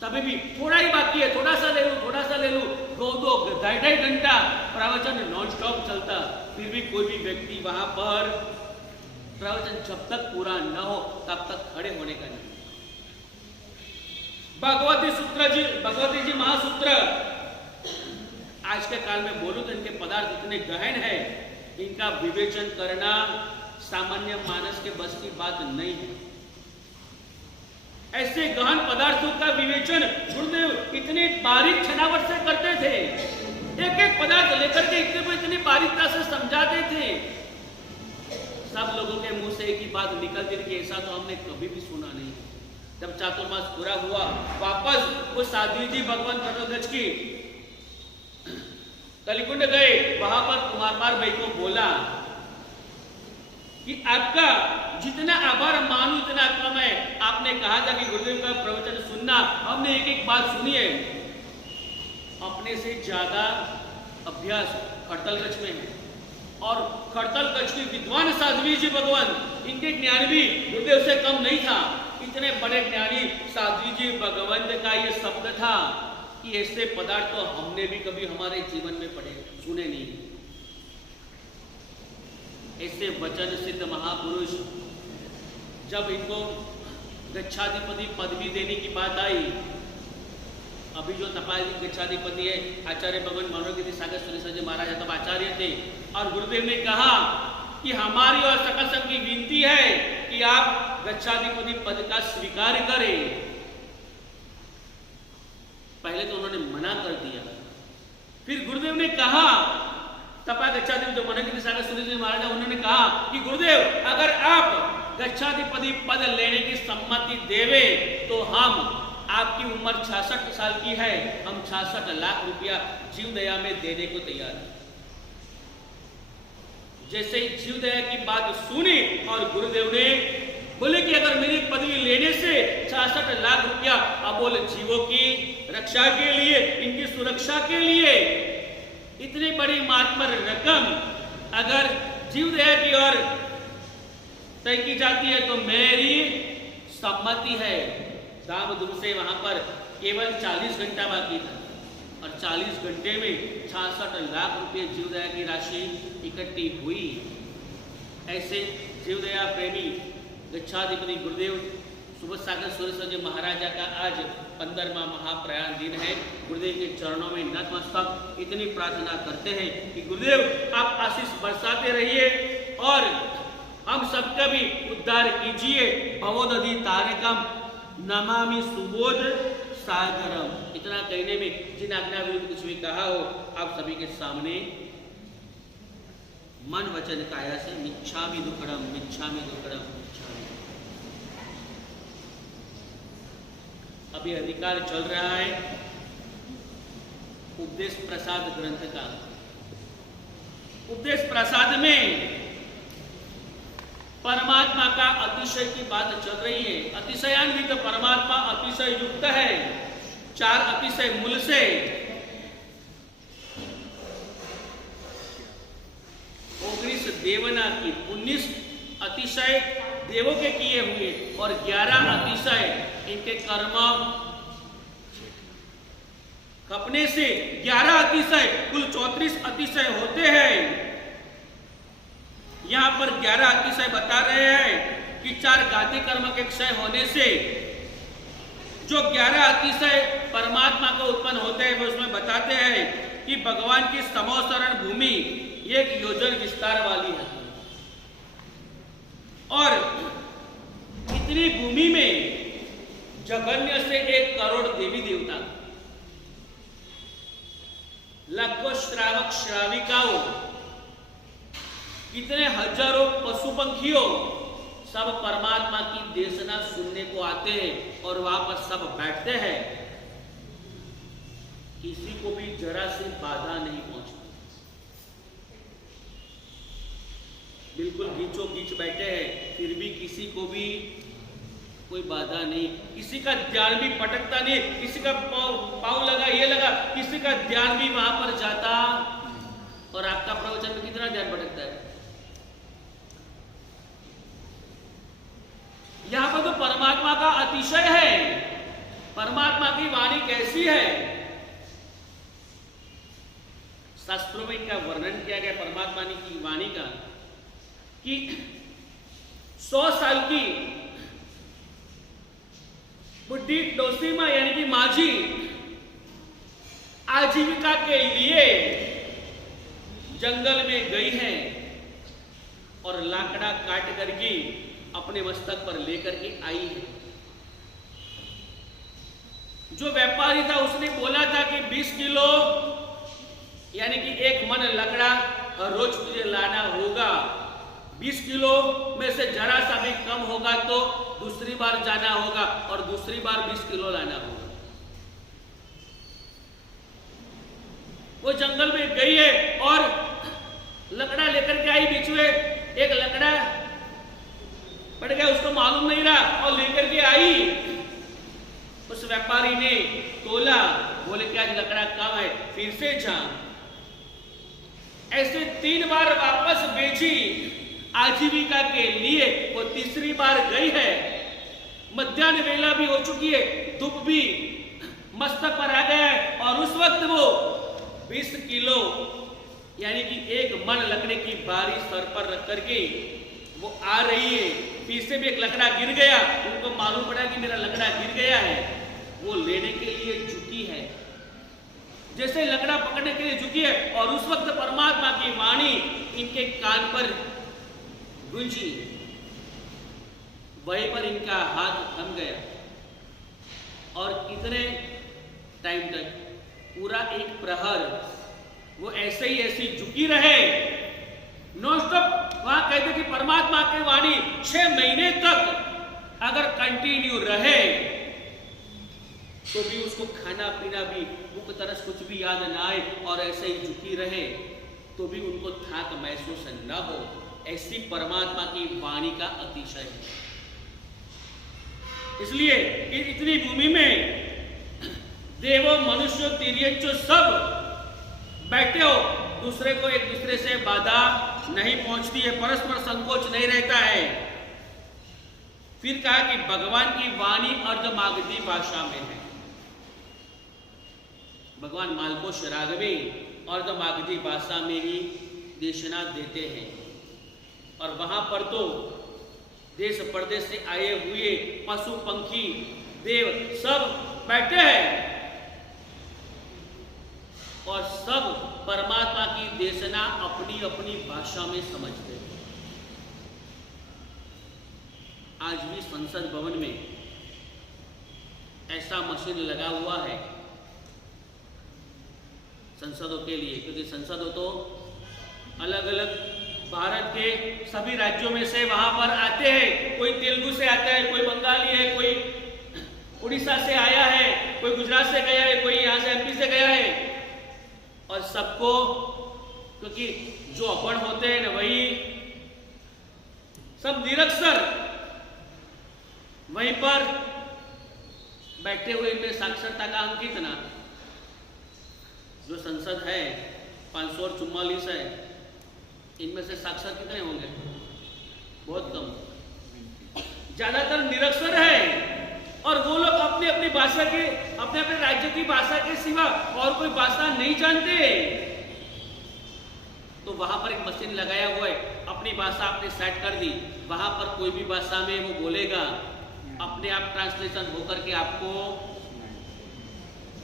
तभी भी थोड़ा ही बाकी है, थोड़ा सा ले लूं, थोड़ा सा ले लूं। 2 2.5 घंटा प्रवचन नॉन स्टॉप चलता, फिर भी कोई भी व्यक्ति वहां पर प्रवचन जब तक पूरा न हो तब तक खड़े होने का नहीं। भगवती जी महासूत्र आज के काल में बोलूं तो इनके पदार्थ इतने गहन है, इनका विवेचन करना सामान्य मानस के बस की बात नहीं है। ऐसे गहन पदार्थों का विवेचन गुरुदेव इतने बारीक छनावट से करते थे, एक एक पदार्थ लेकर के इतनी बारीकता से समझाते थे। सब लोगों के मुंह से एक ही बात निकलती थी, ऐसा तो हमने कभी भी सुना नहीं। जब चातुर्मास पूरा हुआ, वापस वो साध्वी जी भगवान कटोगज की कलिकुंड गए। वहां पर कुमारपाल भाई को बोला कि आपका जितना आभार मानू इतना कम है। आपने कहा था कि गुरुदेव का प्रवचन सुनना, हमने एक एक बात सुनी है। अपने से ज्यादा अभ्यास खड़तलगज में है और खड़तलगज की विद्वान साध्वी जी भगवान, इनके ज्ञान भी गुरुदेव से कम नहीं था। इतने बड़े ज्ञानी साध्वी जी भगवंत का ये शब्द था कि ऐसे पदार्थ तो हमने भी कभी हमारे जीवन में पढ़े सुने नहीं। ऐसे वचन सिद्ध महापुरुष, जब इनको गच्छाधिपति पदवी देने की बात आई, अभी जो तपाली गच्छाधिपति है आचार्य भगवान मनोरगिरी सागर सुरेश्वर जी महाराज तब आचार्य थे और गुरुदेव ने कहा कि हमारी और सकल संघ की विनती है कि आप गच्छाधिपति पद का स्वीकार करें। पहले तो उन्होंने मना कर दिया, फिर गुरुदेव ने कहा, तपा गच्छाधिपति जो मनोरगिरी सागर सुरेश्वर जी महाराज, उन्होंने कहा कि गुरुदेव अगर आप गच्छाधिपति पद लेने की सम्मति देवे तो हम, आपकी उम्र 66 साल की है, हम 66 लाख रुपया जीवदया में देने को तैयार हैं। जैसे ही जीवदया की बात सुनी और गुरुदेव ने बोले कि अगर मेरी पदवी लेने से 66 लाख रुपया अबोल जीवों की रक्षा के लिए, इनकी सुरक्षा के लिए इतनी बड़ी मातबर रकम अगर जीवदया की ओर तय की जाती है तो मेरी सम्मति है। धाम धूम से वहां पर केवल 40 घंटा बाकी था और 40 घंटे में 66 लाख रुपए जीवदया की राशि इकट्ठी हुई। ऐसे जीवदया प्रेमी गच्छाधिपति गुरुदेव सुबोध सागर सुरेश्वर जी महाराजा का आज 15वां महाप्रयाण दिन है। गुरुदेव के चरणों में नतमस्तक इतनी प्रार्थना करते हैं कि गुरुदेव आप आशीष बरसाते रहिए और हम सबका भी उद्धार कीजिए। भवोदधि तारकम नमामि सुबोध सागरम। इतना कहने में जिन आज्ञा विरुद्ध कुछ भी कहा हो, आप सभी के सामने मन वचन काया से मिच्छामि दुक्कडम, मिच्छामि दुक्कडम, मिच्छामि। अभी अधिकार चल रहा है उपदेश प्रसाद ग्रंथ का। उपदेश प्रसाद में परमात्मा का अतिशय की बात चल रही है। अतिशयान्वित परमात्मा अतिशय युक्त है, 4 अतिशय मूल से। 19 देवना की 19 अतिशय देवों के किए हुए और 11 अतिशय इनके कर्म अपने से 11 अतिशय, कुल 34 अतिशय होते हैं। यहां पर 11 अतिशय बता रहे हैं कि 4 गाति कर्म के क्षय होने से जो 11 अतिशय परमात्मा को उत्पन्न होते हैं, वो उसमें बताते हैं कि भगवान की समोसरण भूमि 1 योजन विस्तार वाली है और इतनी भूमि में जघन्य से 1 करोड़ देवी देवता, लाखों श्रावक श्राविकाओं, कितने हजारों पशु पंखियों सब परमात्मा की देशना सुनने को आते हैं और वहां पर सब बैठते हैं। किसी को भी जरा से बाधा नहीं पहुंचती, बिल्कुल गीचो गीच बैठे हैं, फिर भी किसी को भी कोई बाधा नहीं, किसी का ध्यान भी भटकता नहीं, किसी का पाँव लगा ये लगा, किसी का ध्यान भी वहां पर जाता। और आपका प्रवचन में कितना ध्यान भटकता है। यहां पर तो परमात्मा का अतिशय है। परमात्मा की वाणी कैसी है, शास्त्रों में इनका वर्णन किया गया परमात्मा की वाणी का कि 100 साल की बुढ़ी डोसी मां यानी कि माझी आजीविका के लिए जंगल में गई है और लाकड़ा काट करके अपने मस्तक पर लेकर के आई है। जो व्यापारी था उसने बोला था कि 20 किलो यानी कि 1 मन लकड़ा हर रोज तुझे लाना होगा। 20 किलो में से जरा सा भी कम होगा तो दूसरी बार जाना होगा और दूसरी बार 20 किलो लाना होगा। वो जंगल में गई है और लकड़ा लेकर के आई। बीच में एक लकड़ा पड़ गया, उसको मालूम नहीं रहा और लेकर के आई। उस व्यापारी ने तोला, बोले कि आज लकड़ा कम है, फिर से जा। ऐसे 3 बार वापस बेची आजीविका के लिए। वो तीसरी बार गई है, मध्याह्न वेला भी हो चुकी है, धूप भी मस्तक पर आ गया है और उस वक्त वो 20 किलो यानी कि 1 मन लकड़े की बारी सर पर रख करके वो आ रही है। फिर से भी एक लकड़ा गिर गया, उनको मालूम पड़ा कि मेरा लकड़ा गिर गया है। वो लेने के लिए झुकी है, जैसे लकड़ा पकड़ने के लिए झुकी है और उस वक्त परमात्मा की वाणी इनके कान पर गूंजी। वहीं पर इनका हाथ थम गया और कितने टाइम तक, पूरा 1 प्रहर वो ऐसे ही ऐसी झुकी रहे नॉन स्टॉप। वहां कहते कि परमात्मा की वाणी 6 महीने तक अगर कंटिन्यू रहे तो भी उसको खाना पीना भी, भूख तरस कुछ भी याद ना आए और ऐसे ही झुकी रहे तो भी उनको थक महसूस न हो। ऐसी परमात्मा की वाणी का अतिशय है। इसलिए इतनी भूमि में देवो मनुष्य तिर्यक सब बैठे हो, दूसरे को एक दूसरे से बाधा नहीं पहुंचती है, परस्पर संकोच नहीं रहता है। फिर कहा कि भगवान की वाणी अर्धमागधी भाषा में है। भगवान मालकोश राघवे अर्धमागधी भाषा में ही देशना देते हैं और वहां पर तो देश प्रदेश से आए हुए पशु पंखी देव सब बैठे हैं और सब परमात्मा की देशना अपनी अपनी भाषा में समझते हैं। आज भी संसद भवन में ऐसा मशीन लगा हुआ है संसदों के लिए, क्योंकि संसदों तो अलग अलग भारत के सभी राज्यों में से वहां पर आते हैं। कोई तेलुगु से आता है, कोई बंगाली है, कोई उड़ीसा से आया है, कोई गुजरात से गया है, कोई यहां से एमपी से गया है और सबको, क्योंकि जो अपर होते हैं ना वही सब निरक्षर वहीं पर बैठे हुए। इनमें साक्षरता का अंक कितना, जो संसद है 544 है, इनमें से साक्षर कितने होंगे? बहुत कम, ज्यादातर निरक्षर है। और वो लोग अपनी अपनी भाषा के, अपने अपने राज्य की भाषा के सिवा और कोई भाषा नहीं जानते। तो वहां पर एक मशीन लगाया हुआ है, अपनी भाषा आपने सेट कर दी, वहां पर कोई भी भाषा में वो बोलेगा, अपने आप ट्रांसलेशन होकर के आपको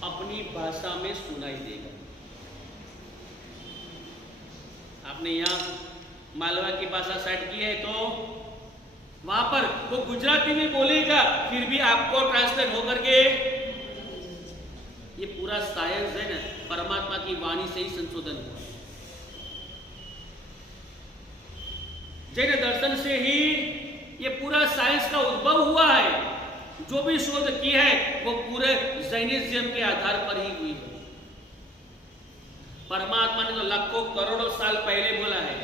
अपनी भाषा में सुनाई देगा। आपने यहाँ मालवा की भाषा सेट की है, तो वहां पर वो गुजराती में बोलेगा, फिर भी आपको ट्रांसलेट होकर के, ये पूरा साइंस है ना, परमात्मा की वाणी से ही संशोधन हुआ। जैन दर्शन से ही ये पूरा साइंस का उद्भव हुआ है। जो भी शोध की है वो पूरे जैनिज्म के आधार पर ही हुई है। परमात्मा ने तो लाखों करोड़ों साल पहले बोला है।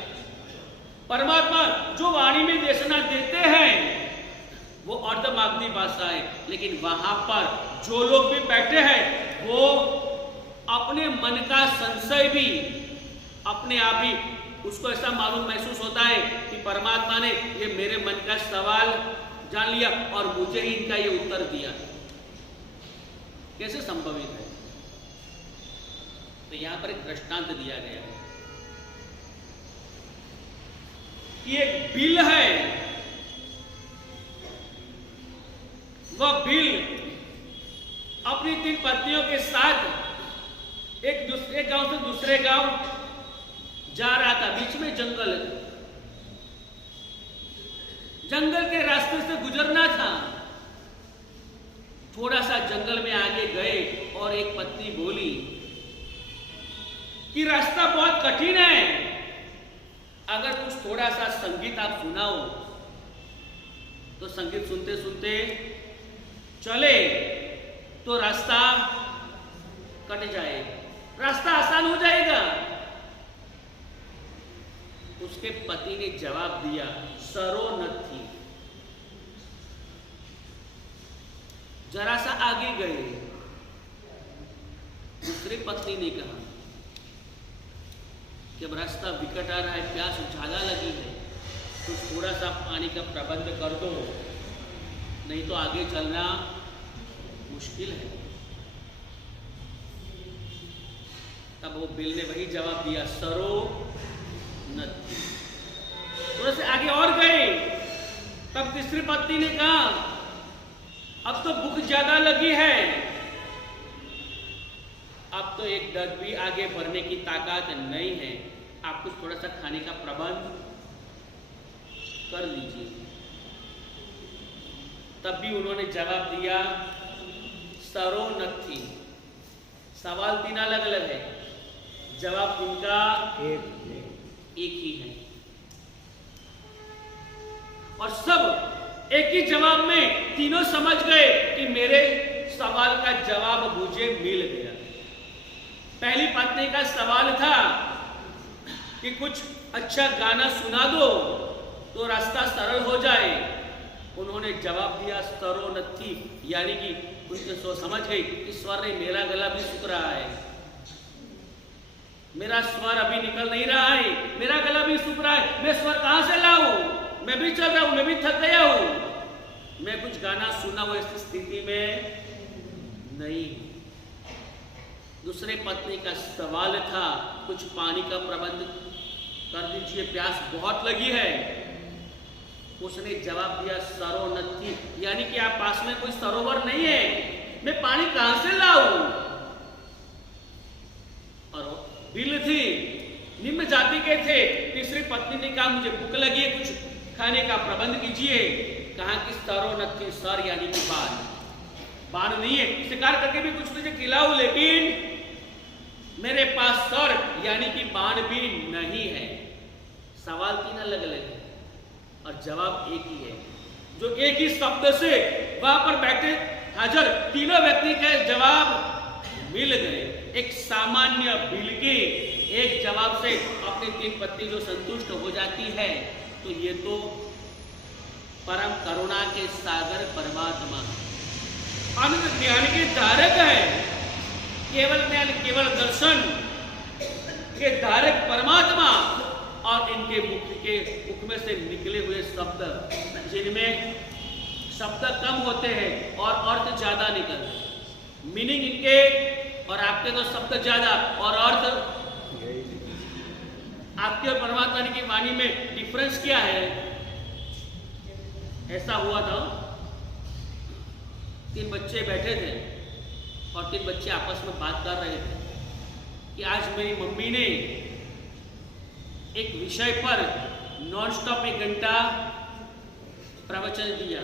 परमात्मा जो वाणी में देशना देते हैं वो अर्धमागधी भाषा है, लेकिन वहां पर जो लोग भी बैठे हैं वो अपने मन का संशय भी अपने आप ही, उसको ऐसा मालूम महसूस होता है कि परमात्मा ने ये मेरे मन का सवाल जान लिया और मुझे ही इनका ये उत्तर दिया। कैसे संभवित है? तो यहां पर एक दृष्टांत दिया गया है कि एक बिल है, वह बिल अपनी 3 पत्नियों के साथ एक दूसरे गांव से दूसरे गांव जा रहा था। बीच में जंगल, जंगल के रास्ते से गुजरना था। थोड़ा सा जंगल में आगे गए और एक पत्नी बोली कि रास्ता बहुत कठिन है, अगर कुछ थोड़ा सा संगीत आप सुनाओ। तो संगीत सुनते सुनते चले तो रास्ता कट जाएगा, रास्ता आसान हो जाएगा। उसके पति ने जवाब दिया, सरो न थी। जरा सा आगे गए, दूसरी पत्नी ने कहा कि अब रास्ता विकट आ रहा है, प्यास ज्यादा लगी है, तो थोड़ा सा पानी का प्रबंध कर दो, नहीं तो आगे चलना मुश्किल है। तब वो बिल ने वही जवाब दिया, सरो न थी। थोड़ा से आगे और गए, तब तीसरी पत्नी ने कहा, अब तो भूख ज्यादा लगी है, अब तो एक डग भी आगे बढ़ने की ताकत नहीं है, आप कुछ थोड़ा सा खाने का प्रबंध कर लीजिए। तब भी उन्होंने जवाब दिया, सरो न थी। सवाल 3 अलग अलग है, जवाब इनका एक ही है, और सब एक ही जवाब में तीनों समझ गए कि मेरे सवाल का जवाब मुझे मिल गया। पहली पत्नी का सवाल था कि कुछ अच्छा गाना सुना दो तो रास्ता सरल हो जाए। उन्होंने जवाब दिया, सरो न थी, यानी कि उनके सो समझ गई कि स्वर ने मेरा गला भी सूख रहा है, मेरा स्वर अभी निकल नहीं रहा है, मेरा गला भी सूख रहा है, मैं स्वर कहां से लाऊं? मैं भी चल रहा हूं, मैं भी थक गया हूं, मैं कुछ गाना सुना हुआ इस स्थिति में नहीं। दूसरे पत्नी का सवाल था, कुछ पानी का प्रबंध कर दीजिए, प्यास बहुत लगी है। उसने जवाब दिया, सरो न थी, यानी कि आप पास में कोई सरोवर नहीं है, मैं पानी कहां से लाऊं? और बिल थी, निम्न जाति के थे। तीसरी पत्नी ने कहा, मुझे भूख लगी है, कुछ खाने का प्रबंध कीजिए। कहा कि सरो न थी, सर यानी कि बाण नहीं है, शिकार करके भी कुछ मुझे खिलाओ, लेकिन मेरे पास सर यानी कि बाण भी नहीं है। सवाल 3 अलग अलग है और जवाब एक ही है। जो एक ही शब्द से वहां पर बैठे हाजिर तीनों व्यक्ति के जवाब मिल गए। एक सामान्य बिल के एक जवाब से अपनी 3 पत्नी जो संतुष्ट हो जाती है, तो ये तो परम करुणा के सागर परमात्मा, अनंत ज्ञान के धारक है, केवल ज्ञान केवल दर्शन के धारक परमात्मा, और इनके मुख में से निकले हुए शब्द जिनमें शब्द कम होते हैं और अर्थ ज्यादा निकलते, मीनिंग इनके और आपके तो शब्द ज्यादा और अर्थ, आपके और परमात्मा की वाणी में डिफरेंस क्या है? ऐसा हुआ था, 3 बच्चे बैठे थे और 3 बच्चे आपस में बात कर रहे थे कि आज मेरी मम्मी ने एक विषय पर नॉन स्टॉप 1 घंटा प्रवचन दिया।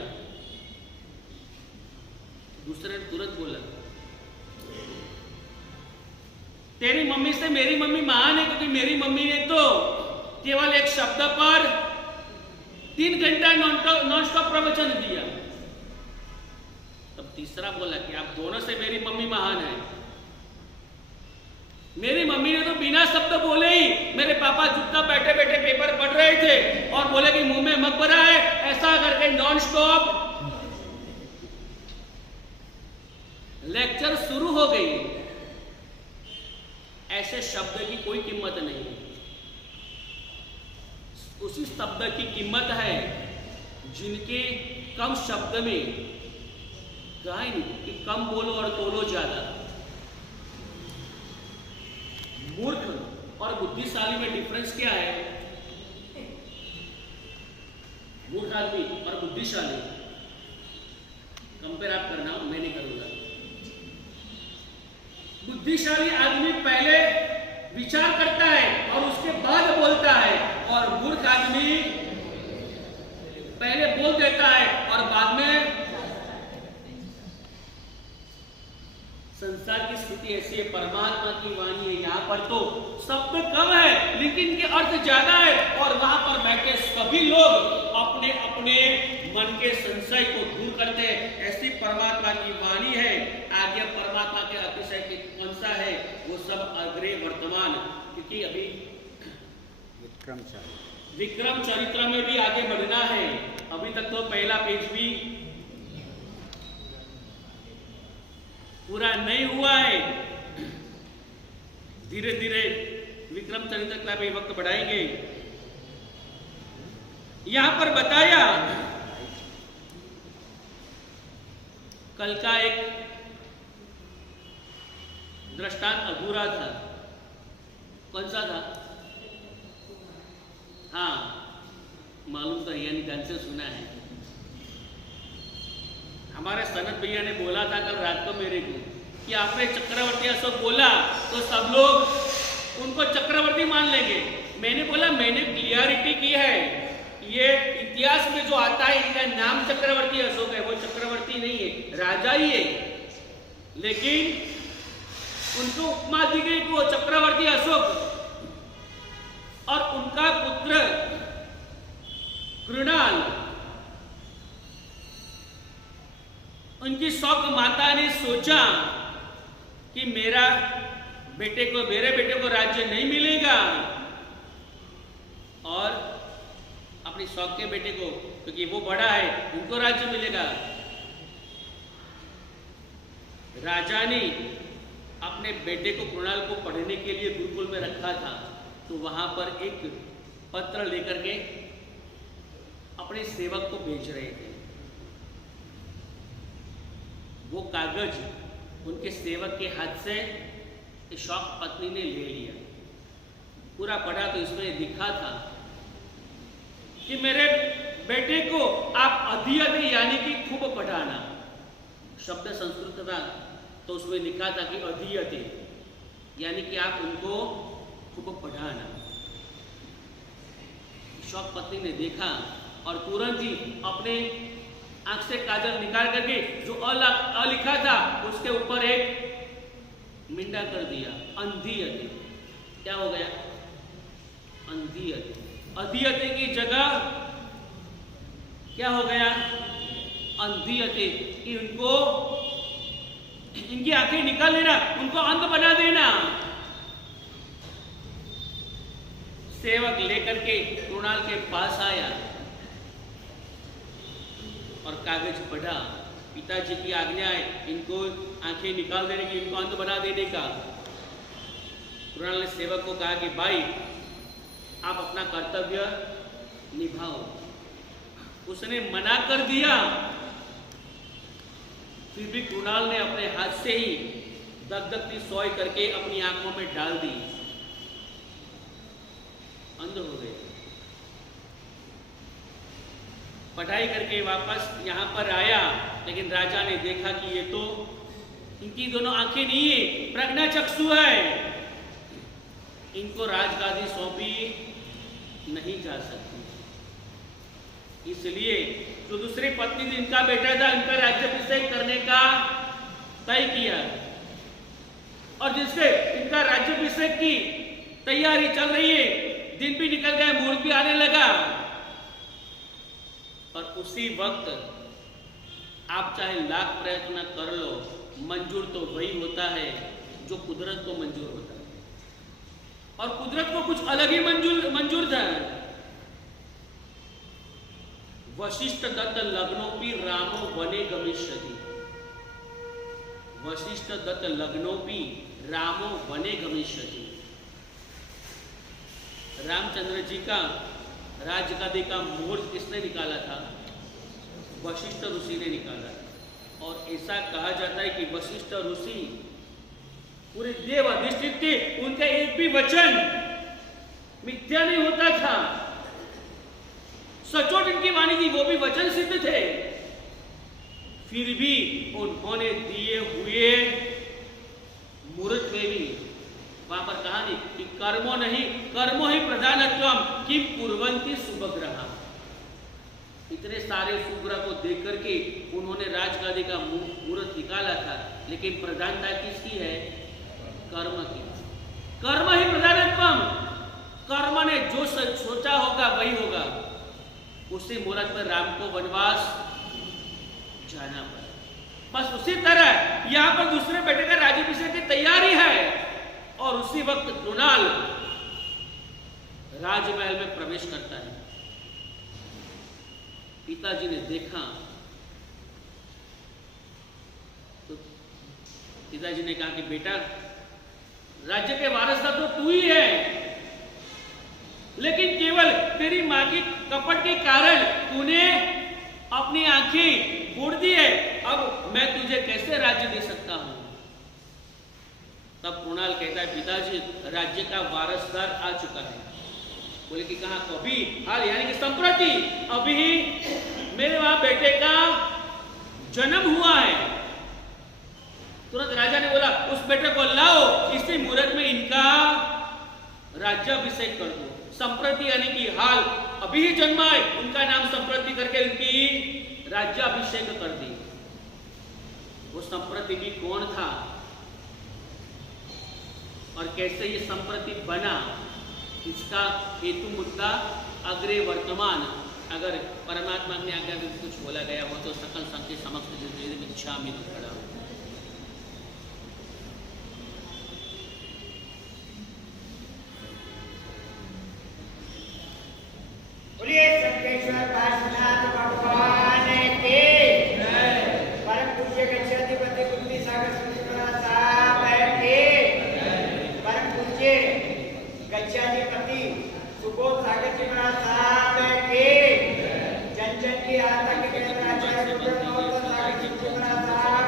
दूसरे ने तुरंत बोला, तेरी मम्मी से मेरी मम्मी महान है, क्योंकि मेरी मम्मी ने तो केवल एक शब्द पर 3 घंटा नॉन स्टॉप प्रवचन दिया। तब तीसरा बोला कि आप दोनों से मेरी मम्मी महान है। मेरी मम्मी ने तो बिना शब्द बोले ही, मेरे पापा चुपचाप बैठे बैठे पेपर पढ़ रहे थे और बोले कि मुंह में मकबरा है, ऐसा करके नॉन स्टॉप लेक्चर शुरू हो गई। ऐसे शब्द की कोई कीमत नहीं, उसी शब्द की कीमत है जिनके कम शब्द में, कहा ही नहीं कि कम बोलो और तोलो ज्यादा। मूर्ख और बुद्धिशाली में डिफरेंस क्या है? मूर्ख आदमी और बुद्धिशाली कंपेयर आप करना, मैं नहीं करूंगा। बुद्धिशाली आदमी पहले विचार करता है और उसके बाद बोलता है, और मूर्ख आदमी पहले बोल देता है और बाद में। संसार की स्थिति ऐसी है, परमात्मा की वाणी है, यहाँ पर तो शब्द कम है लेकिन इनके अर्थ ज्यादा है, और वहां पर बैठे सभी लोग अपने अपने मन के संशय को दूर करते हैं। ऐसी परमात्मा की वाणी है। आगे परमात्मा के अतिशय कौन सा है? वो सब अग्रे वर्तमान, क्योंकि अभी विक्रम चरित्र में भी आगे बढ़ना है। अभी तक तो पहला पेज भी पूरा नहीं हुआ है। धीरे धीरे विक्रम चरित्र का भी वक्त बढ़ाएंगे। यहां पर बताया कल का एक दृष्टांत अधूरा था। कौन सा था? हाँ, मालूम तो यानी ध्यान से सुना है। हमारे सनत भैया ने बोला था कल रात को मेरे को कि आपने चक्रवर्ती अशोक बोला तो सब लोग उनको चक्रवर्ती मान लेंगे। मैंने बोला मैंने क्लियरिटी की है, ये इतिहास में जो आता है इनका नाम चक्रवर्ती अशोक है, वो चक्रवर्ती नहीं है, राजा ही है, लेकिन उनको उपमा दी गई कि वो चक्रवर्ती अशोक, और उनका पुत्र कृणाल, उनकी शौक माता ने सोचा कि मेरे बेटे को राज्य नहीं मिलेगा, और अपनी शौक के बेटे को, क्योंकि वो बड़ा है, उनको राज्य मिलेगा। राजा ने अपने बेटे को कृणाल को पढ़ने के लिए गुरुकुल में रखा था, तो वहां पर एक पत्र लेकर के अपने सेवक को भेज रहे थे। वो कागज उनके सेवक के हाथ से शौक पत्नी ने ले लिया। पूरा पढ़ा तो इसमें लिखा था कि मेरे बेटे को आप अधियति यानी कि खूब पढ़ाना। शब्द संस्कृत था तो उसमें लिखा था कि अधियति यानी कि आप उनको खूब पढ़ाना। शौक पत्नी ने देखा और तुरंत ही अपने आंख से काजल निकाल करके जो अ लिखा था उसके ऊपर एक मिंडा कर दिया, अंधियति। क्या हो गया? अंधियति। अधियति की जगह क्या हो गया? अंधियति। कि उनको इनकी आंखें निकाल लेना, उनको अंध बना देना। सेवक लेकर के कृणाल के पास आया और कागज पढ़ा। पिताजी की आज्ञा है इनको आंखें निकाल देने की, इनको अंध बना देने का। कुणाल ने सेवक को कहा कि भाई आप अपना कर्तव्य निभाओ। उसने मना कर दिया, फिर भी कुणाल ने अपने हाथ से ही दगदगती सोई करके अपनी आंखों में डाल दी, अंध हो गए। पढ़ाई करके वापस यहाँ पर आया, लेकिन राजा ने देखा कि ये तो इनकी दोनों आंखें नहीं है, प्रज्ञाचक्षु है, इनको राजगादी सौंपी नहीं जा सकती। इसलिए जो दूसरी पत्नी थी, इनका बेटा था, इनका राज्याभिषेक करने का तय किया। और जिससे इनका राज्याभिषेक की तैयारी चल रही है, दिन भी निकल गए, मुहूर्त भी आने लगा। और उसी वक्त आप चाहे लाख प्रयत्न कर लो, मंजूर तो वही होता है जो कुदरत को मंजूर होता है। और कुदरत को कुछ अलग ही मंजूर था। वशिष्ठ दत्त लग्नोपि रामो वने गमिष्यति। वशिष्ठ दत्त लग्नोपि रामो वने गमिष्यति। रामचंद्र जी का राजगादी का मुहूर्त किसने निकाला था? वशिष्ठ ऋषि ने निकाला। और ऐसा कहा जाता है कि वशिष्ठ ऋषि पूरे देव अधिष्ठित थे, उनका एक भी वचन मिथ्या नहीं होता था। सचोट इनकी वाणी थी, वो भी वचन सिद्ध थे। फिर भी उन्होंने दिए हुए मुहूर्त में भी वहां पर कहा नहीं कि कर्मो नहीं कर्मो ही प्रधानत्वम किम कुर्वन्ति सुभग्रहा। इतने सारे सुग्रह को देख करके उन्होंने राजगादी का मुहूर्त निकाला था, लेकिन प्रधानता किसकी है? कर्म की। कर्म ही प्रधानत्वम। कर्म ने जो सोचा होगा वही होगा। उसी मुहूर्त पर राम को वनवास जाना पड़ा। बस उसी तरह यहां पर दूसरे बेटे का राज्याभिषेक की तैयारी है, और उसी वक्त कुणाल राजमहल में प्रवेश करता है। पिताजी ने देखा तो पिताजी ने कहा कि बेटा, राज्य के वारसदार तो तू ही है, लेकिन केवल तेरी मां की कपट के कारण तूने अपनी आंखें फोड़ दी है। अब मैं तुझे कैसे राज्य दे सकता हूं? तब कुणाल कहता है, पिताजी राज्य का वारसदार आ चुका है। बोले कि कहा? कभी हाल यानी कि संप्रति अभी मेरे वहां बेटे का जन्म हुआ है। तुरंत राजा ने बोला, उस बेटे को लाओ, इसी मुहूर्त में इनका राज्याभिषेक कर दो। संप्रति यानी कि हाल अभी ही जन्मा है, उनका नाम संप्रति करके उनकी राज्याभिषेक कर दी। वो संप्रति भी कौन था और कैसे ये संप्रति बना, इसका हेतु मुद्दा अग्रे वर्तमान। अगर परमात्मा ने आज्ञा में कुछ बोला गया हो तो सकल संग के समक्ष इच्छा में खड़ा हो। बोलिए संकेश्वर काशीनाथ भगवान के परम पूज्य गच्छाधिपति कुंती सागर सुंदर साहब के परम पूज्य गच्छाधिपति सुबोध सागर जी महाराज साहब के जन जन की आस्था के केंद्र आचार्य डॉक्टर सागर जी महाराज साहब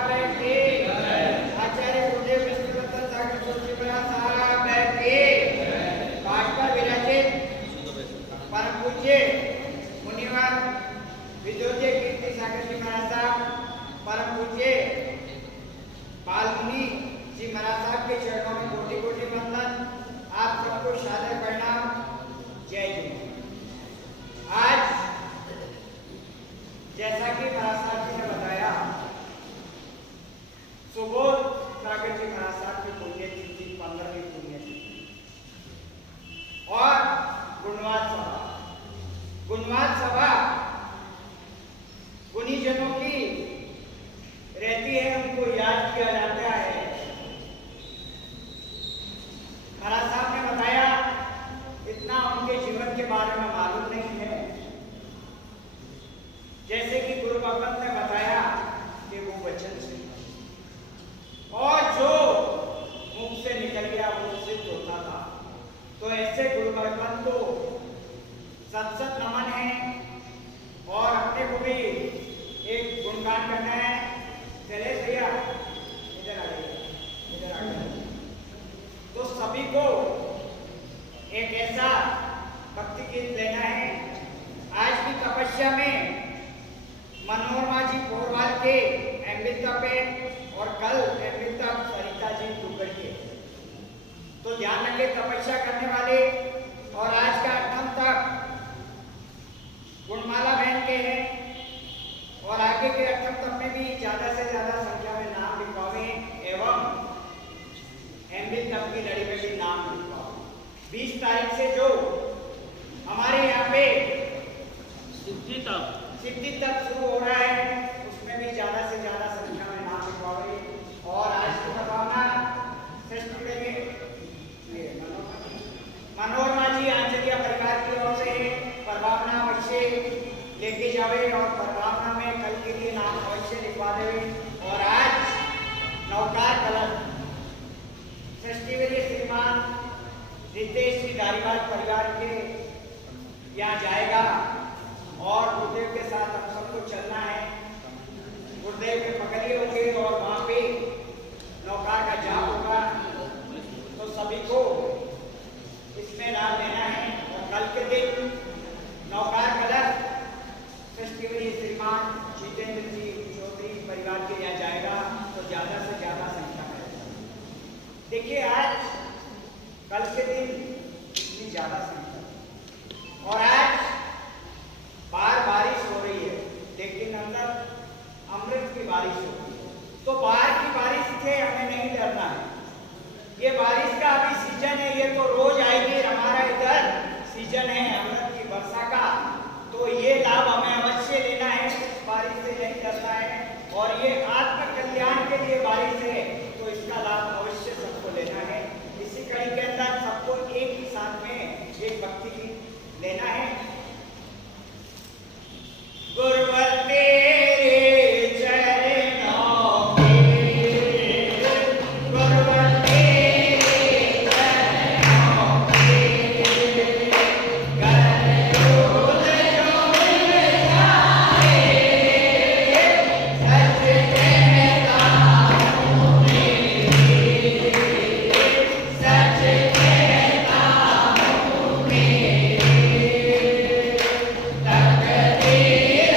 भगवत ने बताया कि वो वचन से, और जो मुख से निकल गया वो सिद्ध होता था। तो ऐसे गुरु भगवान को सत सत नमन है, और अपने को भी एक गुणगान करना है। चले भैया इधर आ जाइए, इधर आ जाइए। तो सभी को एक ऐसा भक्ति गीत लेना है। आज की तपस्या में मनोरमा जी पोरवाल के अमृता पे, और कल अमृता सरिता जी दुगड़ के। तो ध्यान रखे तपस्या करने वाले, और आज का 8 तक गुणमाला बहन के हैं, और आगे के 8 तक में भी ज्यादा से ज्यादा संख्या में नाम लिखवावे, एवं अमृत तक की लड़ी में भी नाम लिखवावे। 20 तारीख से जो हमारे यहाँ पे सिद्धि तक शुरू हो रहा है, उसमें भी ज्यादा से ज्यादा संख्या में नाम लिखवावे। और आज की प्रभावना मनोरमा जी आंचलिया परिवार की ओर से प्रभावना अवश्य लेके जावे, और प्रभावना में कल के लिए नाम अवश्य लिखवा देवे। और आज नौकार कलश सृष्टिवीर श्रीमान रितेश श्री धारीवाल परिवार के यहाँ जाएगा, और गुरुदेव के साथ हम सबको चलना है। गुरुदेव के पकड़े होंगे और वहाँ पे नौकार का जाप होगा, तो सभी को इसमें नाम लेना है। और कल के दिन नौकार कलश सृष्टिवीर श्रीमान जितेंद्र जी चौधरी परिवार के यहाँ जाएगा, तो ज्यादा से ज्यादा संख्या में। देखिए आज कल के दिन इतनी ज्यादा संख्या, और आज बाहर बारिश हो रही है, लेकिन अंदर अमृत की बारिश हो रही है। तो बाहर की बारिश से हमें नहीं डरना है। ये बारिश का अभी सीजन है, ये तो रोज आएगी। हमारा इधर सीजन है अमृत की वर्षा का, तो ये लाभ हमें अवश्य लेना है। बारिश से नहीं डरना है, और ये आत्म कल्याण के लिए बारिश है, तो इसका लाभ अवश्य सबको लेना है। इसी कड़ी के अंदर सबको एक ही साथ में एक भक्ति गीत लेना है। गुरुवर तेरे चरणों में, गुरुवर तेरे चरणों में, गरुड़ जो मिल जाए, सच कहता हूँ मैं, सच कहता हूँ मैं, तकदीर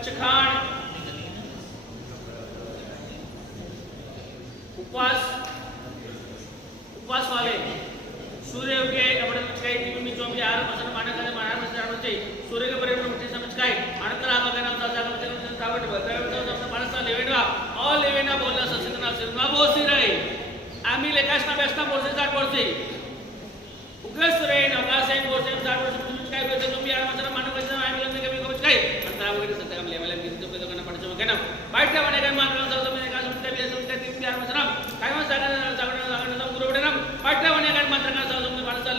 पंचखांड, उपवास वाले सूर्य के अपने काय तिमी जो भी आर मसन माने करे मारा मचे सूर्य के परिवर्तन मुठे समझ काय अनंतर आगमन नाम जागा मते तावट बतावे तो माणसा लेवेना ऑल लेवेना बोलला ससितना सिरना बोसी रे आम्ही लेकासना बेसना बोलसे 60 वर्षे उग्र सूर्य नवकासे बोलसे 60 वर्षे तुम्ही काय बोलते तुम्ही आर मसन माने करे आम्ही लंगे कमी कमी काय अंतर आगमन सत्य हम लेवल की तो पेदो करना पड़ছে কেন বাইটা মানে গান মান তো তুমি কাজ করতে বিয়ে করতে তুমি আর মसन काय मग जागा गुरुवडे नाम বাইটা মানে গান মান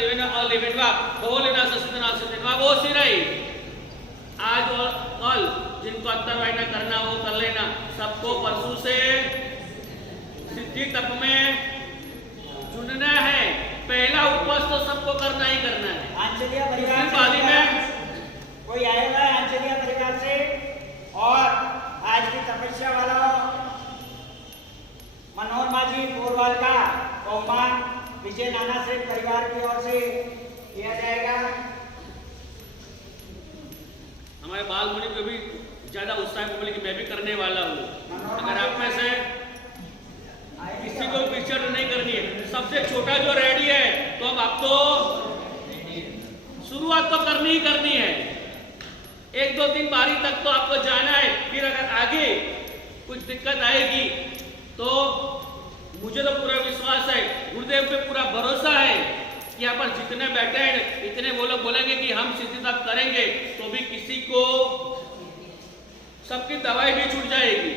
लेवेना और लेवेनवा बहुलेना ससितना सिरना बोसी रे आज और कल जिनको अंतर्वाहिना करना हो कर लेना सबको परसों से सिद्धि तप में चुनना है पहला उपवास तो सबको करना ही करना है आंचलिया परिवार दूसरी पाली में कोई आएगा आंचलिया परिवार से और आज की तपस्या वाला मनोहर माझी पोरवाल का बहुमान विजय नाना से परिवार की ओर से किया जाएगा। हमारे बाल मुनि को भी ज्यादा उत्साह को बोले कि मैं भी करने वाला हूँ। अगर आप में से किसी को पिक्चर नहीं करनी है, सबसे छोटा जो रेडी है तो अब आपको शुरुआत तो करनी ही करनी है। 1-2 दिन बारी तक तो आपको जाना है, फिर अगर आगे कुछ दिक्कत आएगी तो मुझे तो पूरा विश्वास है, गुरुदेव पे पूरा भरोसा है कि यहाँ पर जितने बैठे हैं इतने वो लोग बोलेंगे कि हम सिद्धि तक करेंगे तो भी किसी को सबकी दवाई भी छूट जाएगी।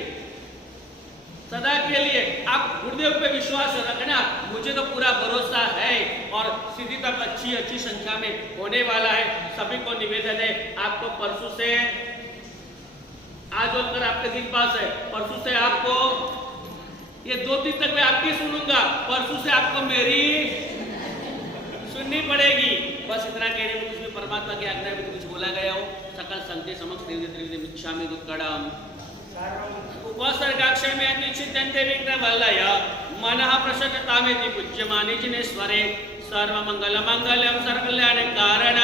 सदा के लिए आप गुरुदेव पे विश्वास रखना, मुझे तो पूरा भरोसा है और सिद्धि तक अच्छी संख्या में होने वाला है। सभी को निवेदन है, आपको परसों से आज होकर आपके दिन पास है, परसों से आपको ये 2 दिन तक मैं आपकी सुनूंगा, परसों से आपको मेरी सुननी पड़ेगी। बस इतना कहने में कुछ भी परमात्मा की आज्ञा में कुछ बोला गया हो सकल संते समक्ष देवी मिच्छामि दुक्कडम उपसर्गाक्षर में अतिचित्यन्ते विघ्नवलय मनः प्रसन्नतामेति पूज्यमाने जिनेश्वरे सर्वमंगल मंगलम सर्वकल्याण कारण